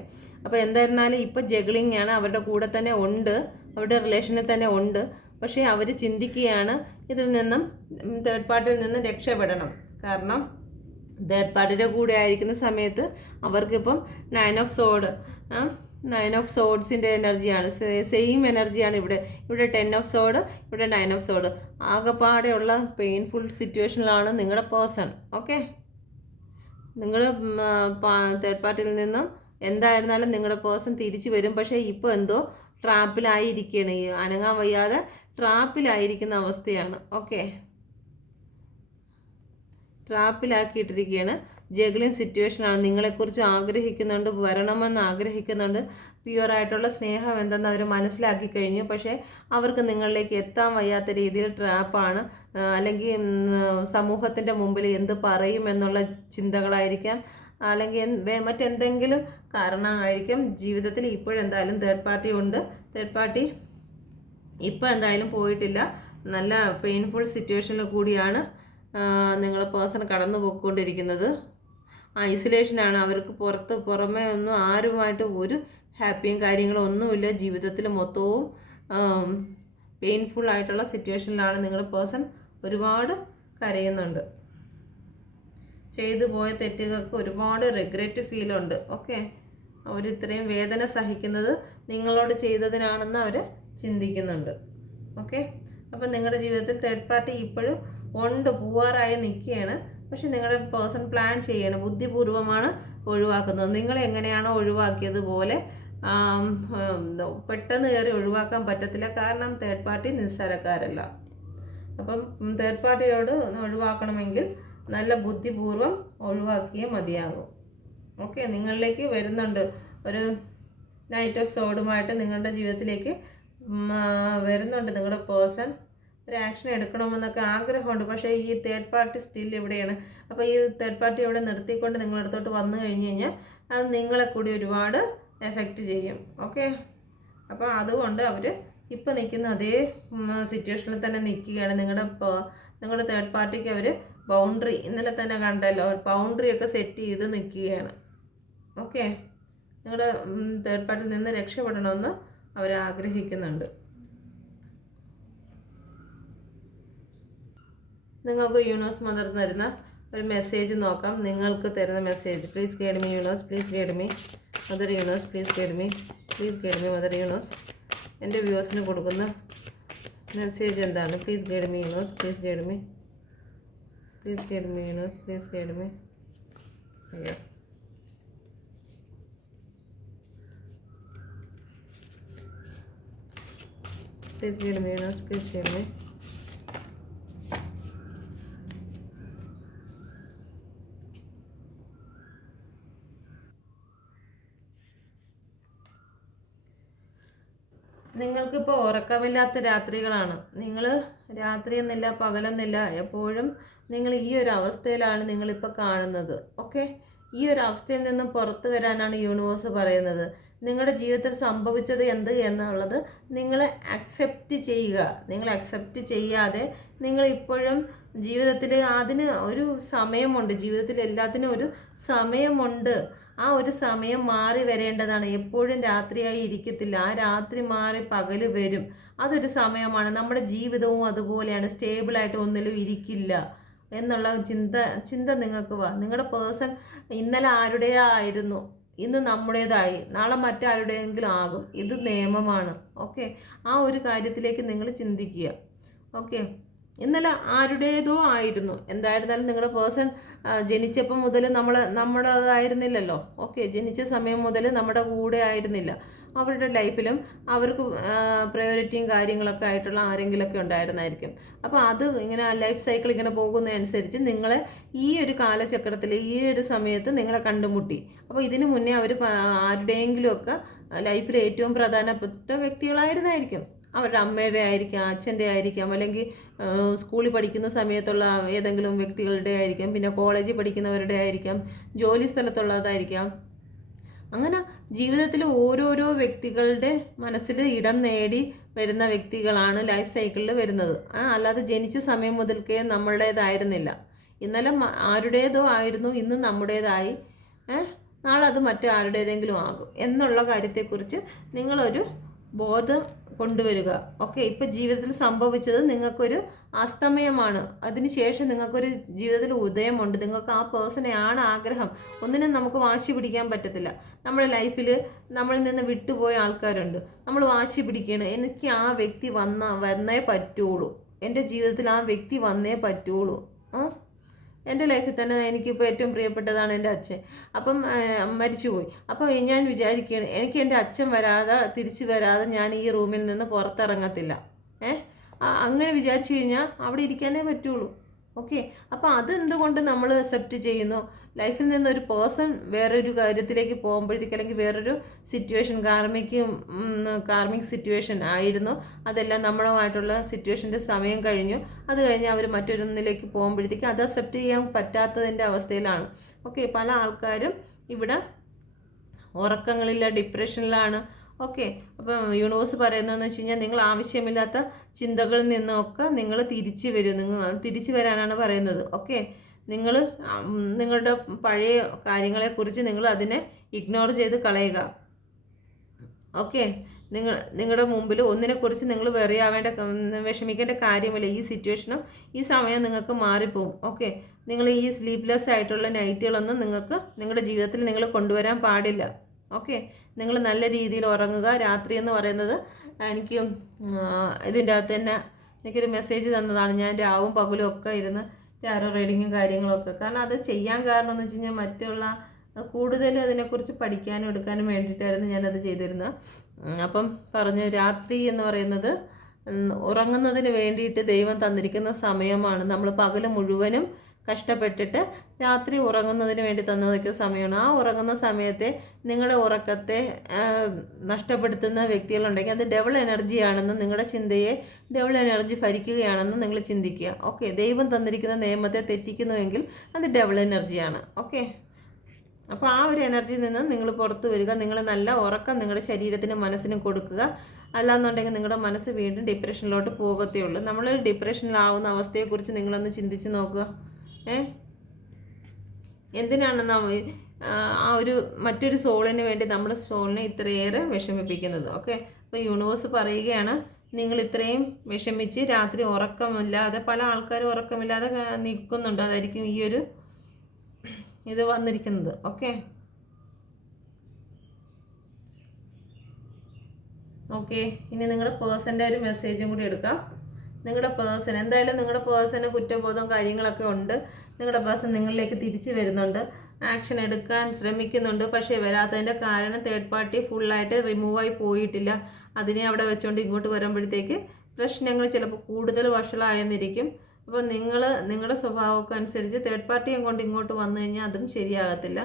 അപ്പോൾ എന്തായിരുന്നാലും ഇപ്പോൾ ജഗ്ലിംഗ് ആണ്, അവരുടെ കൂടെ തന്നെ ഉണ്ട്, അവരുടെ റിലേഷനിൽ തന്നെ ഉണ്ട്. പക്ഷേ അവർ ചിന്തിക്കുകയാണ് ഇതിൽ നിന്നും, തേർഡ് പാർട്ടിയിൽ നിന്നും രക്ഷപ്പെടണം. കാരണം തേർഡ് പാർട്ടിയുടെ കൂടെ ആയിരിക്കുന്ന സമയത്ത് അവർക്കിപ്പം 9 ഓഫ് സോഡ്സിൻ്റെ എനർജിയാണ്, സെയിം എനർജിയാണ് ഇവിടെ 10 ഓഫ് സോഡ്, ഇവിടെ 9 ഓഫ് സോഡ്. ആകെപ്പാടെയുള്ള പെയിൻഫുൾ സിറ്റുവേഷനിലാണ് നിങ്ങളുടെ പേഴ്സൺ. ഓക്കെ, നിങ്ങൾ തേർഡ് പാർട്ടിയിൽ നിന്നും എന്തായിരുന്നാലും നിങ്ങളുടെ പേഴ്സൺ തിരിച്ചു വരും. പക്ഷേ ഇപ്പോൾ എന്തോ ട്രാപ്പിലായിരിക്കുകയാണ്, ഈ അനങ്ങാൻ വയ്യാതെ ട്രാപ്പിലായിരിക്കുന്ന അവസ്ഥയാണ്. ഓക്കെ, ട്രാപ്പിലാക്കിയിട്ടിരിക്കുകയാണ്. ജഗ്ലിംഗ് സിറ്റുവേഷനാണ്. നിങ്ങളെക്കുറിച്ച് ആഗ്രഹിക്കുന്നുണ്ട്, വരണമെന്ന് ആഗ്രഹിക്കുന്നുണ്ട്. പ്യുവറായിട്ടുള്ള സ്നേഹം എന്തെന്ന് അവർ മനസ്സിലാക്കി കഴിഞ്ഞു. പക്ഷേ അവർക്ക് നിങ്ങളിലേക്ക് എത്താൻ വയ്യാത്ത രീതിയിൽ ട്രാപ്പാണ്. അല്ലെങ്കിൽ സമൂഹത്തിൻ്റെ മുമ്പിൽ എന്ത് പറയും എന്നുള്ള ചിന്തകളായിരിക്കാം, അല്ലെങ്കിൽ മറ്റെന്തെങ്കിലും കാരണമായിരിക്കും. ജീവിതത്തിൽ ഇപ്പോഴെന്തായാലും തേർഡ് പാർട്ടി ഉണ്ട്. തേർഡ് പാർട്ടി ഇപ്പോൾ എന്തായാലും പോയിട്ടില്ല. നല്ല പെയിൻഫുൾ സിറ്റുവേഷനിൽ കൂടിയാണ് നിങ്ങളുടെ പേഴ്സൺ കടന്നു പോയിക്കൊണ്ടിരിക്കുന്നത്. ഐസൊലേഷനാണ്. അവർക്ക് പുറമേ ഒന്നും ആരുമായിട്ട് ഒരു ഹാപ്പിയും കാര്യങ്ങളും ഒന്നുമില്ല. ജീവിതത്തിൽ മൊത്തവും പെയിൻഫുൾ ആയിട്ടുള്ള സിറ്റുവേഷനിലാണ് നിങ്ങളുടെ പേഴ്സൺ. ഒരുപാട് കരയുന്നുണ്ട്. ചെയ്തു പോയ തെറ്റുകൾക്ക് ഒരുപാട് റിഗ്രറ്റ് ഫീലുണ്ട്. ഓക്കെ, അവർ ഇത്രയും വേദന സഹിക്കുന്നത് നിങ്ങളോട് ചെയ്തതിനാണെന്ന് അവർ ചിന്തിക്കുന്നുണ്ട്. ഓക്കെ, അപ്പം നിങ്ങളുടെ ജീവിതത്തിൽ തേർഡ് പാർട്ടി ഇപ്പോഴും ഉണ്ട്, പോവാറായി നിൽക്കുകയാണ്. പക്ഷെ നിങ്ങളുടെ പേഴ്സൺ പ്ലാൻ ചെയ്യണം, ബുദ്ധിപൂർവമാണ് ഒഴിവാക്കുന്നത്. നിങ്ങൾ എങ്ങനെയാണോ ഒഴിവാക്കിയതുപോലെ പെട്ടെന്ന് കയറി ഒഴിവാക്കാൻ പറ്റത്തില്ല. കാരണം തേർഡ് പാർട്ടി നിസ്സാരക്കാരല്ല. അപ്പം തേർഡ് പാർട്ടിയോട് ഒഴിവാക്കണമെങ്കിൽ നല്ല ബുദ്ധിപൂർവം ഒഴിവാക്കിയേ മതിയാകും. ഓക്കെ, നിങ്ങളിലേക്ക് വരുന്നുണ്ട് ഒരു നൈറ്റ് ഓഫ് സോഡുമായിട്ട് നിങ്ങളുടെ ജീവിതത്തിലേക്ക് വരുന്നുണ്ട് നിങ്ങളുടെ പേഴ്സൺ. ഒരു ആക്ഷൻ എടുക്കണമെന്നൊക്കെ ആഗ്രഹമുണ്ട്. പക്ഷേ ഈ തേർഡ് പാർട്ടി സ്റ്റിൽ ഇവിടെയാണ്. അപ്പോൾ ഈ തേർഡ് പാർട്ടി ഇവിടെ നിർത്തിക്കൊണ്ട് നിങ്ങളടുത്തോട്ട് വന്നു കഴിഞ്ഞ് കഴിഞ്ഞാൽ അത് നിങ്ങളെ കൂടി ഒരുപാട് എഫക്റ്റ് ചെയ്യും. ഓക്കെ, അപ്പോൾ അതുകൊണ്ട് അവർ ഇപ്പോൾ നിൽക്കുന്ന അതേ സിറ്റുവേഷനിൽ തന്നെ നിൽക്കുകയാണ്. നിങ്ങളുടെ തേർഡ് പാർട്ടിക്ക് അവർ ബൗണ്ടറി, ഇന്നലെ തന്നെ കണ്ടല്ലോ, ബൗണ്ടറി ഒക്കെ സെറ്റ് ചെയ്ത് നിൽക്കുകയാണ്. ഓക്കെ, നിങ്ങളുടെ തേർഡ് പാർട്ടിയിൽ നിന്ന് രക്ഷപ്പെടണമെന്ന് അവർ ആഗ്രഹിക്കുന്നുണ്ട്. നിങ്ങൾക്ക് യൂണിവേഴ്സ് മദർ തരുന്ന ഒരു മെസ്സേജ് നോക്കാം. നിങ്ങൾക്ക് തരുന്ന message. Please guide me universe, please guide me mother universe, please guide me mother universe. എൻ്റെ വ്യൂവേഴ്സിന് കൊടുക്കുന്ന മെസ്സേജ് എന്താണ്? Please guide me universe, please guide me universe, please guide me. അയ്യോ, please guide me universe, please guide me. നിങ്ങൾക്കിപ്പോൾ ഉറക്കമില്ലാത്ത രാത്രികളാണ്. നിങ്ങൾ രാത്രിയെന്നില്ല പകലെന്നില്ല, എപ്പോഴും നിങ്ങൾ ഈ ഒരു അവസ്ഥയിലാണ് നിങ്ങളിപ്പോൾ കാണുന്നത്. ഓക്കെ, ഈ ഒരു അവസ്ഥയിൽ നിന്നും പുറത്തു വരാനാണ് യൂണിവേഴ്സ് പറയുന്നത്. നിങ്ങളുടെ ജീവിതത്തിൽ സംഭവിച്ചത് എന്ത് എന്നുള്ളത് നിങ്ങൾ അക്സെപ്റ്റ് ചെയ്യുക. നിങ്ങൾ അക്സെപ്റ്റ് ചെയ്യാതെ നിങ്ങളിപ്പോഴും ജീവിതത്തിൽ അതിന് ഒരു സമയമുണ്ട്. ജീവിതത്തിൽ എല്ലാത്തിനും ഒരു സമയമുണ്ട്. ആ ഒരു സമയം മാറി വരേണ്ടതാണ്. എപ്പോഴും രാത്രിയായി ഇരിക്കത്തില്ല. ആ രാത്രി മാറി പകല് വരും. അതൊരു സമയമാണ്. നമ്മുടെ ജീവിതവും അതുപോലെയാണ്. സ്റ്റേബിളായിട്ട് ഒന്നിലും ഇരിക്കില്ല എന്നുള്ള ചിന്ത നിങ്ങൾക്ക് വാ. നിങ്ങളുടെ പേഴ്സൺ ഇന്നലെ ആരുടേതായിരുന്നു, ഇന്ന് നമ്മുടേതായി, നാളെ മറ്റാരുടെയെങ്കിലും ആകും. ഇത് നിയമമാണ്. ഓക്കെ, ആ ഒരു കാര്യത്തിലേക്ക് നിങ്ങൾ ചിന്തിക്കുക. ഓക്കെ, ഇന്നലെ ആരുടേതോ ആയിരുന്നു. എന്തായിരുന്നാലും നിങ്ങളുടെ പേഴ്സൺ ജനിച്ചപ്പം മുതൽ നമ്മുടേതായിരുന്നില്ലല്ലോ. ഓക്കെ, ജനിച്ച സമയം മുതൽ നമ്മുടെ കൂടെ ആയിരുന്നില്ല. അവരുടെ ലൈഫിലും അവർക്ക് പ്രയോറിറ്റിയും കാര്യങ്ങളൊക്കെ ആയിട്ടുള്ള ആരെങ്കിലുമൊക്കെ ഉണ്ടായിരുന്നായിരിക്കും. അപ്പോൾ അത് ഇങ്ങനെ ലൈഫ് സൈക്കിൾ ഇങ്ങനെ പോകുന്നതനുസരിച്ച് നിങ്ങളെ ഈ ഒരു കാലചക്രത്തിൽ ഈ ഒരു സമയത്ത് നിങ്ങളെ കണ്ടുമുട്ടി. അപ്പോൾ ഇതിനു മുന്നേ അവർ ആരുടെയെങ്കിലുമൊക്കെ ലൈഫിൽ ഏറ്റവും പ്രധാനപ്പെട്ട വ്യക്തികളായിരുന്നായിരിക്കും. അവരുടെ അമ്മയുടെ ആയിരിക്കാം, അച്ഛൻ്റെ ആയിരിക്കാം, അല്ലെങ്കിൽ സ്കൂളിൽ പഠിക്കുന്ന സമയത്തുള്ള ഏതെങ്കിലും വ്യക്തികളുടെ ആയിരിക്കാം, പിന്നെ കോളേജിൽ പഠിക്കുന്നവരുടെ ആയിരിക്കാം, ജോലി സ്ഥലത്തുള്ളതായിരിക്കാം. അങ്ങനെ ജീവിതത്തിൽ ഓരോരോ വ്യക്തികളുടെ മനസ്സിൽ ഇടം നേടി വരുന്ന വ്യക്തികളാണ് ലൈഫ് സൈക്കിളിൽ വരുന്നത്. അല്ലാതെ ജനിച്ച സമയം മുതൽക്കേ നമ്മളുടേതായിരുന്നില്ല. ഇന്നലെ ആരുടേതോ ആയിരുന്നു, ഇന്ന് നമ്മുടേതായി, നാളെ അത് മറ്റാരുടേതെങ്കിലും ആകും എന്നുള്ള കാര്യത്തെക്കുറിച്ച് നിങ്ങളൊരു ബോധം കൊണ്ടുവരിക. ഓക്കെ, ഇപ്പം ജീവിതത്തിൽ സംഭവിച്ചത് നിങ്ങൾക്കൊരു അസ്തമയമാണ്. അതിനുശേഷം നിങ്ങൾക്കൊരു ജീവിതത്തിൽ ഉദയമുണ്ട്. നിങ്ങൾക്ക് ആ പേഴ്സണെയാണ് ആഗ്രഹം. ഒന്നിനും നമുക്ക് വാശി പിടിക്കാൻ പറ്റത്തില്ല. നമ്മുടെ ലൈഫിൽ നമ്മളിൽ നിന്ന് വിട്ടുപോയ ആൾക്കാരുണ്ട്. നമ്മൾ വാശി പിടിക്കുകയാണ്, എനിക്ക് ആ വ്യക്തി വന്നേ പറ്റുള്ളൂ, എൻ്റെ ജീവിതത്തിൽ ആ വ്യക്തി വന്നേ പറ്റുള്ളൂ. എൻ്റെ ലൈഫിൽ തന്നെ എനിക്കിപ്പോൾ ഏറ്റവും പ്രിയപ്പെട്ടതാണ് എൻ്റെ അച്ഛൻ. അപ്പം മരിച്ചുപോയി. അപ്പോൾ ഞാൻ വിചാരിക്കുകയാണ്, എനിക്ക് എൻ്റെ അച്ഛൻ തിരിച്ചു വരാതെ ഞാൻ ഈ റൂമിൽ നിന്ന് പുറത്തിറങ്ങത്തില്ല. അങ്ങനെ വിചാരിച്ചു കഴിഞ്ഞാൽ അവിടെ ഇരിക്കാനേ പറ്റുള്ളൂ. ഓക്കെ, അപ്പോൾ അതെന്തുകൊണ്ട് നമ്മൾ അക്സെപ്റ്റ് ചെയ്യുന്നു? ലൈഫിൽ നിന്നൊരു പേഴ്സൺ വേറൊരു കാര്യത്തിലേക്ക് പോകുമ്പോഴത്തേക്ക്, അല്ലെങ്കിൽ വേറൊരു സിറ്റുവേഷൻ, കാർമിക് സിറ്റുവേഷൻ ആയിരുന്നു, അതെല്ലാം നമ്മളുമായിട്ടുള്ള സിറ്റുവേഷൻ്റെ സമയം കഴിഞ്ഞു. അത് കഴിഞ്ഞ് അവർ മറ്റൊന്നിലേക്ക് പോകുമ്പോഴത്തേക്ക് അത് അക്സെപ്റ്റ് ചെയ്യാൻ പറ്റാത്തതിൻ്റെ അവസ്ഥയിലാണ്. ഓക്കെ, പല ആൾക്കാരും ഇവിടെ ഉറക്കങ്ങളില്ല, ഡിപ്രഷനിലാണ്. ഓക്കെ, അപ്പം യൂണിവേഴ്സ് പറയുന്നതെന്ന് വെച്ച് കഴിഞ്ഞാൽ നിങ്ങൾ ആവശ്യമില്ലാത്ത ചിന്തകളിൽ നിന്നൊക്കെ നിങ്ങൾ തിരിച്ചു വരും. തിരിച്ചു വരാനാണ് പറയുന്നത്. ഓക്കെ, നിങ്ങളുടെ പഴയ കാര്യങ്ങളെക്കുറിച്ച് നിങ്ങൾ അതിനെ ഇഗ്നോർ ചെയ്ത് കളയുക. ഓക്കെ, നിങ്ങളുടെ മുമ്പിൽ ഒന്നിനെക്കുറിച്ച് നിങ്ങൾ വിഷമിക്കേണ്ട കാര്യമില്ല. ഈ സിറ്റുവേഷനും ഈ സമയം നിങ്ങൾക്ക് മാറിപ്പോവും. ഓക്കെ, നിങ്ങൾ ഈ സ്ലീപ്ലെസ് ആയിട്ടുള്ള നൈറ്റുകളൊന്നും നിങ്ങളുടെ ജീവിതത്തിൽ നിങ്ങൾ കൊണ്ടുവരാൻ പാടില്ല. ഓക്കെ, നിങ്ങൾ നല്ല രീതിയിൽ ഉറങ്ങുക. രാത്രി എന്ന് പറയുന്നത് എനിക്ക് ഇതിൻ്റെ അകത്ത് തന്നെ എനിക്കൊരു മെസ്സേജ് തന്നതാണ്. ഞാൻ രാവും പകലും ഒക്കെ ഇരുന്ന് ടാരോ റീഡിങ്ങും കാര്യങ്ങളൊക്കെ, കാരണം അത് ചെയ്യാൻ കാരണം എന്ന് വെച്ച് കഴിഞ്ഞാൽ മറ്റുള്ള കൂടുതലും അതിനെക്കുറിച്ച് പഠിക്കാനും എടുക്കാനും വേണ്ടിയിട്ടായിരുന്നു ഞാനത് ചെയ്തിരുന്നത്. അപ്പം പറഞ്ഞു, രാത്രി എന്ന് പറയുന്നത് ഉറങ്ങുന്നതിന് വേണ്ടിയിട്ട് ദൈവം തന്നിരിക്കുന്ന സമയമാണ്. നമ്മൾ പകൽ മുഴുവനും കഷ്ടപ്പെട്ടിട്ട് രാത്രി ഉറങ്ങുന്നതിന് വേണ്ടി തന്നതൊക്കെ സമയമാണ്. ആ ഉറങ്ങുന്ന സമയത്തെ നിങ്ങളുടെ ഉറക്കത്തെ നഷ്ടപ്പെടുത്തുന്ന വ്യക്തികളുണ്ടെങ്കിൽ അത് ഡബിൾ എനർജിയാണെന്ന്, നിങ്ങളുടെ ചിന്തയെ ഡബിൾ എനർജി ഭരിക്കുകയാണെന്ന് നിങ്ങൾ ചിന്തിക്കുക. ഓക്കെ, ദൈവം തന്നിരിക്കുന്ന നിയമത്തെ തെറ്റിക്കുന്നുവെങ്കിൽ അത് ഡബിൾ എനർജിയാണ്. ഓക്കെ, അപ്പോൾ ആ ഒരു എനർജിയിൽ നിന്ന് നിങ്ങൾ പുറത്തു വരിക. നിങ്ങൾ നല്ല ഉറക്കം നിങ്ങളുടെ ശരീരത്തിനും മനസ്സിനും കൊടുക്കുക. അല്ലാന്നുണ്ടെങ്കിൽ നിങ്ങളുടെ മനസ്സ് വീണ്ടും ഡിപ്രഷനിലോട്ട് പോകത്തേ ഉള്ളൂ. നമ്മൾ ഡിപ്രഷനിലാവുന്ന അവസ്ഥയെക്കുറിച്ച് നിങ്ങളൊന്ന് ചിന്തിച്ച് നോക്കുക. എന്തിനാണ് ആ ഒരു മറ്റൊരു സോളിന് വേണ്ടി നമ്മുടെ സോളിനെ ഇത്രയേറെ വിഷമിപ്പിക്കുന്നത്? ഓക്കെ, അപ്പോൾ യൂണിവേഴ്സ് പറയുകയാണ്, നിങ്ങൾ ഇത്രയും വിഷമിച്ച് രാത്രി ഉറക്കമില്ലാതെ, പല ആൾക്കാരും ഉറക്കമില്ലാതെ നിൽക്കുന്നുണ്ട്. അതായിരിക്കും ഈ ഒരു ഇത് വന്നിരിക്കുന്നത്. ഓക്കെ, ഇനി നിങ്ങളുടെ പേഴ്സൻ്റെ ഒരു മെസ്സേജും കൂടി എടുക്കാം. നിങ്ങളുടെ പേഴ്സൺ എന്തായാലും നിങ്ങളുടെ പേഴ്സന് കുറ്റബോധം കാര്യങ്ങളൊക്കെ ഉണ്ട്. നിങ്ങളുടെ പേഴ്സൺ നിങ്ങളിലേക്ക് തിരിച്ചു വരുന്നുണ്ട്, ആക്ഷൻ എടുക്കാൻ ശ്രമിക്കുന്നുണ്ട്. പക്ഷേ വരാത്തതിൻ്റെ കാരണം തേർഡ് പാർട്ടി ഫുള്ളായിട്ട് റിമൂവായി പോയിട്ടില്ല. അതിനെ അവിടെ വെച്ചുകൊണ്ട് ഇങ്ങോട്ട് വരുമ്പോഴത്തേക്ക് പ്രശ്നങ്ങൾ ചിലപ്പോൾ കൂടുതൽ വഷളായെന്നിരിക്കും. അപ്പോൾ നിങ്ങളുടെ സ്വഭാവമൊക്കെ അനുസരിച്ച് തേർഡ് പാർട്ടിയും കൊണ്ട് ഇങ്ങോട്ട് വന്നു കഴിഞ്ഞാൽ അതും ശരിയാകത്തില്ല.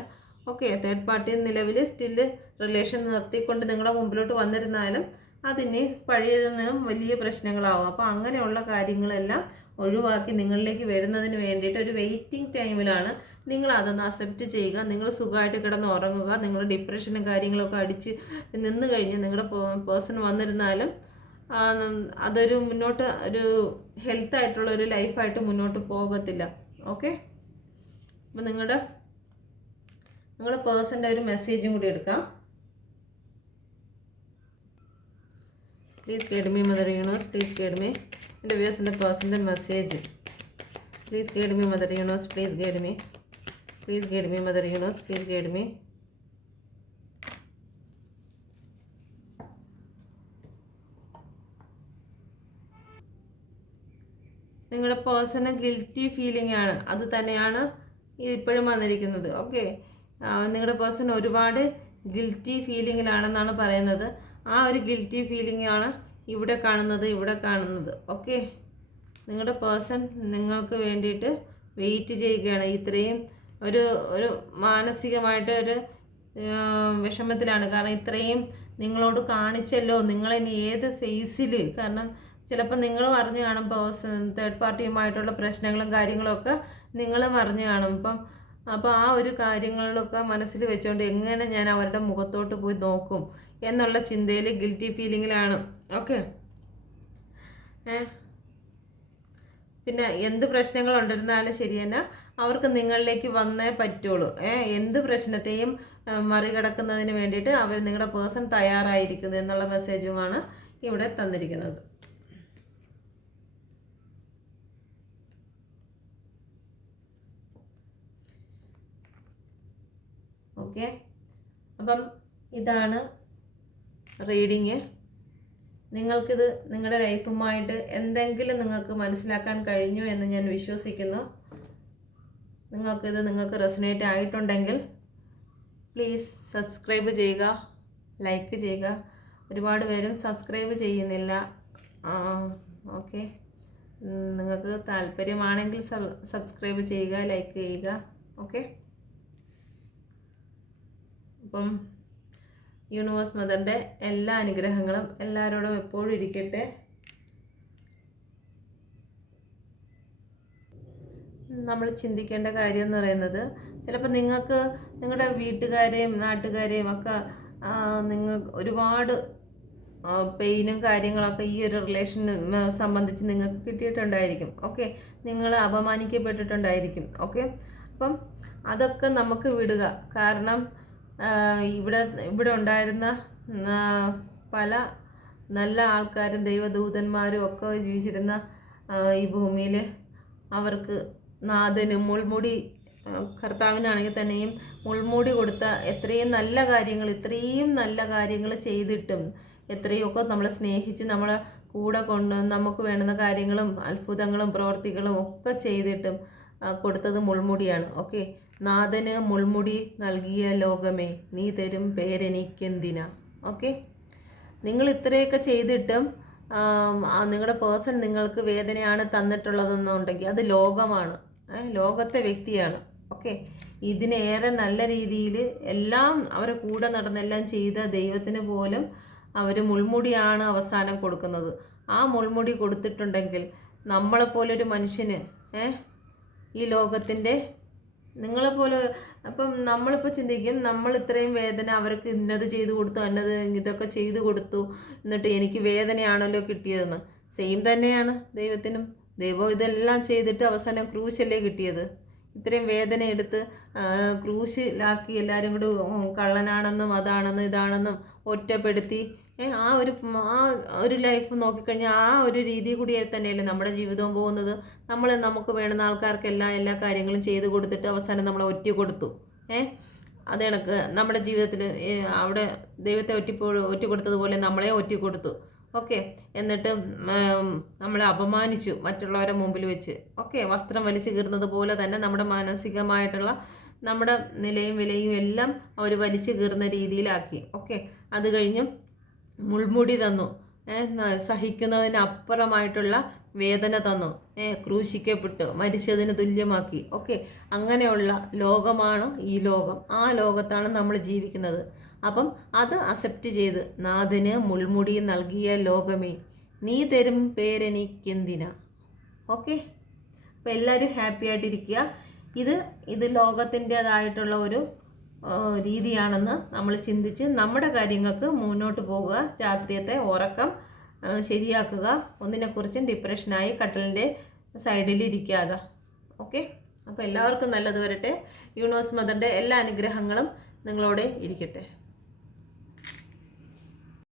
ഓക്കെ, തേർഡ് പാർട്ടി നിലവിൽ സ്റ്റില് റിലേഷൻ നിർത്തിക്കൊണ്ട് നിങ്ങളുടെ മുമ്പിലോട്ട് വന്നിരുന്നാലും അതിന് പഴയതിൽ നിന്നും വലിയ പ്രശ്നങ്ങളാവും. അപ്പോൾ അങ്ങനെയുള്ള കാര്യങ്ങളെല്ലാം ഒഴിവാക്കി നിങ്ങളിലേക്ക് വരുന്നതിന് വേണ്ടിയിട്ട് ഒരു വെയിറ്റിംഗ് ടൈമിലാണ്. നിങ്ങൾ അതൊന്ന് അക്സെപ്റ്റ് ചെയ്യുക. നിങ്ങൾ സുഖമായിട്ട് കിടന്ന് ഉറങ്ങുക. നിങ്ങൾ ഡിപ്രഷനും കാര്യങ്ങളൊക്കെ അടിച്ച് നിന്ന് കഴിഞ്ഞ് നിങ്ങളുടെ പേഴ്സൺ വന്നിരുന്നാലും അതൊരു മുന്നോട്ട് ഒരു ഹെൽത്തായിട്ടുള്ള ഒരു ലൈഫായിട്ട് മുന്നോട്ട് പോകത്തില്ല. ഓക്കെ, അപ്പോൾ നിങ്ങളുടെ പേഴ്സൻ്റെ ഒരു മെസ്സേജും കൂടി എടുക്കാം. Please guide me mother universe, please guide me. എൻ്റെ വ്യൂസിൻ്റെ പേഴ്സൻ്റെ message please guide me mother universe, please guide me. Please guide me mother universe, please guide me. നിങ്ങളുടെ പേഴ്സണ് ഗിൽറ്റി ഫീലിംഗ് ആണ്, അത് തന്നെയാണ് ഇപ്പോഴും വന്നിരിക്കുന്നത്. ഓക്കെ, നിങ്ങളുടെ പേഴ്സൺ ഒരുപാട് ഗിൽറ്റി ഫീലിങ്ങിലാണെന്നാണ് പറയുന്നത്. ആ ഒരു ഗിൽറ്റി ഫീലിംഗ് ആണ് ഇവിടെ കാണുന്നത്. ഓക്കെ, നിങ്ങളുടെ പേഴ്സൺ നിങ്ങൾക്ക് വേണ്ടിയിട്ട് വെയിറ്റ് ചെയ്യുകയാണ്. ഇത്രയും ഒരു മാനസികമായിട്ട് ഒരു വിഷമത്തിലാണ്. കാരണം ഇത്രയും നിങ്ങളോട് കാണിച്ചല്ലോ, നിങ്ങളിനി ഏത് ഫേസിൽ, കാരണം ചിലപ്പോൾ നിങ്ങളും അറിഞ്ഞു കാണും തേർഡ് പാർട്ടിയുമായിട്ടുള്ള പ്രശ്നങ്ങളും കാര്യങ്ങളൊക്കെ നിങ്ങളും അറിഞ്ഞു കാണും. അപ്പോൾ ആ ഒരു കാര്യങ്ങളിലൊക്കെ മനസ്സിൽ വെച്ചുകൊണ്ട് എങ്ങനെ ഞാൻ അവരുടെ മുഖത്തോട്ട് പോയി നോക്കും എന്നുള്ള ചിന്തയിൽ ഗിൽറ്റി ഫീലിങ്ങിലാണ്. ഓക്കെ, പിന്നെ എന്ത് പ്രശ്നങ്ങൾ ഉണ്ടായിരുന്നാലും ശരി തന്നെ അവർക്ക് നിങ്ങളിലേക്ക് വന്നേ പറ്റുള്ളൂ. എന്ത് പ്രശ്നത്തെയും മറികടക്കുന്നതിന് വേണ്ടിയിട്ട് അവർ നിങ്ങളുടെ പേഴ്സൺ തയ്യാറായിരിക്കുന്നു എന്നുള്ള മെസ്സേജുമാണ് ഇവിടെ തന്നിരിക്കുന്നത്. ഓക്കെ, അപ്പം ഇതാണ് റീഡിങ്. നിങ്ങൾക്കിത് നിങ്ങളുടെ ലൈഫുമായിട്ട് എന്തെങ്കിലും നിങ്ങൾക്ക് മനസ്സിലാക്കാൻ കഴിഞ്ഞു എന്ന് ഞാൻ വിശ്വസിക്കുന്നു. നിങ്ങൾക്ക് റെസൊനേറ്റ് ആയിട്ടുണ്ടെങ്കിൽ പ്ലീസ് സബ്സ്ക്രൈബ് ചെയ്യുക, ലൈക്ക് ചെയ്യുക. ഒരുപാട് പേരും സബ്സ്ക്രൈബ് ചെയ്യുന്നില്ല. ഓക്കെ, നിങ്ങൾക്ക് താല്പര്യമാണെങ്കിൽ സബ്സ്ക്രൈബ് ചെയ്യുക, ലൈക്ക് ചെയ്യുക. ഓക്കെ, അപ്പം യൂണിവേഴ്സ് മദറിൻ്റെ എല്ലാ അനുഗ്രഹങ്ങളും എല്ലാവരോടും എപ്പോഴും ഇരിക്കട്ടെ. നമ്മൾ ചിന്തിക്കേണ്ട കാര്യം എന്ന് പറയുന്നത്, ചിലപ്പോൾ നിങ്ങൾക്ക് നിങ്ങളുടെ വീട്ടുകാരെയും നാട്ടുകാരെയും ഒക്കെ നിങ്ങൾ ഒരുപാട് പെയിനും കാര്യങ്ങളൊക്കെ ഈ ഒരു റിലേഷനെ സംബന്ധിച്ച് നിങ്ങൾക്ക് കിട്ടിയിട്ടുണ്ടായിരിക്കും. ഓക്കെ, നിങ്ങൾ അപമാനിക്കപ്പെട്ടിട്ടുണ്ടായിരിക്കും. ഓക്കെ, അപ്പം അതൊക്കെ നമുക്ക് വിടുക. കാരണം ഇവിടെ ഉണ്ടായിരുന്ന പല നല്ല ആൾക്കാരും ദൈവദൂതന്മാരും ഒക്കെ ജീവിച്ചിരുന്ന ഈ ഭൂമിയിൽ അവർക്ക് നാഥന് മുൾമുടി, കർത്താവിനാണെങ്കിൽ തന്നെയും മുൾമുടി കൊടുത്ത ഇത്രയും നല്ല കാര്യങ്ങൾ ചെയ്തിട്ടും എത്രയൊക്കെ നമ്മളെ സ്നേഹിച്ച് നമ്മളെ കൂടെ കൊണ്ട് നമുക്ക് വേണ്ടുന്ന കാര്യങ്ങളും അത്ഭുതങ്ങളും പ്രവർത്തികളും ഒക്കെ ചെയ്തിട്ടും കൊടുത്തത് മുൾമുടിയാണ്. ഓക്കെ, നാഥന് മുൾമുടി നൽകിയ ലോകമേ നീ തരും പേരെനിക്കെന്തിനാ. ഓക്കെ, നിങ്ങൾ ഇത്രയൊക്കെ ചെയ്തിട്ടും നിങ്ങളുടെ പേഴ്സൺ നിങ്ങൾക്ക് വേദനയാണ് തന്നിട്ടുള്ളതെന്നുണ്ടെങ്കിൽ അത് ലോകമാണ്, ലോകത്തെ വ്യക്തിയാണ്. ഓക്കെ, ഇതിനേറെ നല്ല രീതിയിൽ എല്ലാം അവരെ കൂടെ നടന്നെല്ലാം ചെയ്ത ദൈവത്തിന് പോലും അവർ മുൾമുടിയാണ് അവസാനം കൊടുക്കുന്നത്. ആ മുൾമുടി കൊടുത്തിട്ടുണ്ടെങ്കിൽ നമ്മളെപ്പോലൊരു മനുഷ്യന് ഈ ലോകത്തിൻ്റെ നിങ്ങളെപ്പോലെ, അപ്പം നമ്മളിപ്പോൾ ചിന്തിക്കും, നമ്മൾ ഇത്രയും വേദന അവർക്ക് ഇന്നത് ചെയ്തു കൊടുത്തു, ഇതൊക്കെ ചെയ്തു കൊടുത്തു, എന്നിട്ട് എനിക്ക് വേദനയാണല്ലോ കിട്ടിയതെന്ന്. സെയിം തന്നെയാണ് ദൈവത്തിനും. ദൈവം ഇതെല്ലാം ചെയ്തിട്ട് അവസാനം ക്രൂശല്ലേ കിട്ടിയത്. ഇത്രയും വേദന എടുത്ത് ക്രൂശിലാക്കി എല്ലാവരും കൂടി കള്ളനാണെന്നും അതാണെന്നും ഇതാണെന്നും ഒറ്റപ്പെടുത്തി ആ ഒരു ലൈഫ് നോക്കിക്കഴിഞ്ഞാൽ ആ ഒരു രീതി കൂടി തന്നെയല്ലേ നമ്മുടെ ജീവിതവും പോകുന്നത്. നമുക്ക് വേണ്ടുന്ന ആൾക്കാർക്കെല്ലാം എല്ലാ കാര്യങ്ങളും ചെയ്തു കൊടുത്തിട്ട് അവസാനം നമ്മളെ ഒറ്റ കൊടുത്തു. അത് കണക്ക് നമ്മുടെ ജീവിതത്തിൽ അവിടെ ദൈവത്തെ ഒറ്റ കൊടുത്തതുപോലെ നമ്മളെ ഒറ്റ കൊടുത്തു. ഓക്കെ, എന്നിട്ട് നമ്മളെ അപമാനിച്ചു മറ്റുള്ളവരെ മുമ്പിൽ വെച്ച്. ഓക്കെ, വസ്ത്രം വലിച്ചു കീറുന്നത് പോലെ തന്നെ നമ്മുടെ മാനസികമായിട്ടുള്ള നമ്മുടെ നിലയും വിലയും എല്ലാം അവർ വലിച്ചു കീറുന്ന രീതിയിലാക്കി. ഓക്കെ, അത് കഴിഞ്ഞും മുൾമുടി തന്നു, സഹിക്കുന്നതിനപ്പുറമായിട്ടുള്ള വേദന തന്നു, ക്രൂശിക്കപ്പെട്ടു മരിച്ചതിന് തുല്യമാക്കി. ഓക്കെ, അങ്ങനെയുള്ള ലോകമാണ് ഈ ലോകം. ആ ലോകത്താണ് നമ്മൾ ജീവിക്കുന്നത്. അപ്പം അത് അക്സെപ്റ്റ് ചെയ്ത് നാഥന് മുൾമുടി നൽകിയ ലോകമേ നീ തരും പേരെനിക്കെന്തിനാ. ഓക്കെ, അപ്പോൾ എല്ലാവരും ഹാപ്പി ആയിട്ടിരിക്കുക. ഇത് ലോകത്തിൻ്റേതായിട്ടുള്ള ഒരു രീതിയാണെന്ന് നമ്മൾ ചിന്തിച്ച് നമ്മുടെ കാര്യങ്ങൾക്ക് മുന്നോട്ട് പോവുക. രാത്രിയത്തെ ഉറക്കം ശരിയാക്കുക. ഒന്നിനെക്കുറിച്ചും ഡിപ്രഷനായി കട്ടിലിൻ്റെ സൈഡിൽ ഇരിക്കാതെ. ഓക്കെ, അപ്പോൾ എല്ലാവർക്കും നല്ലത് വരട്ടെ. യൂണിവേഴ്സ് മദറിൻ്റെ എല്ലാ അനുഗ്രഹങ്ങളും നിങ്ങളോട് ഇരിക്കട്ടെ.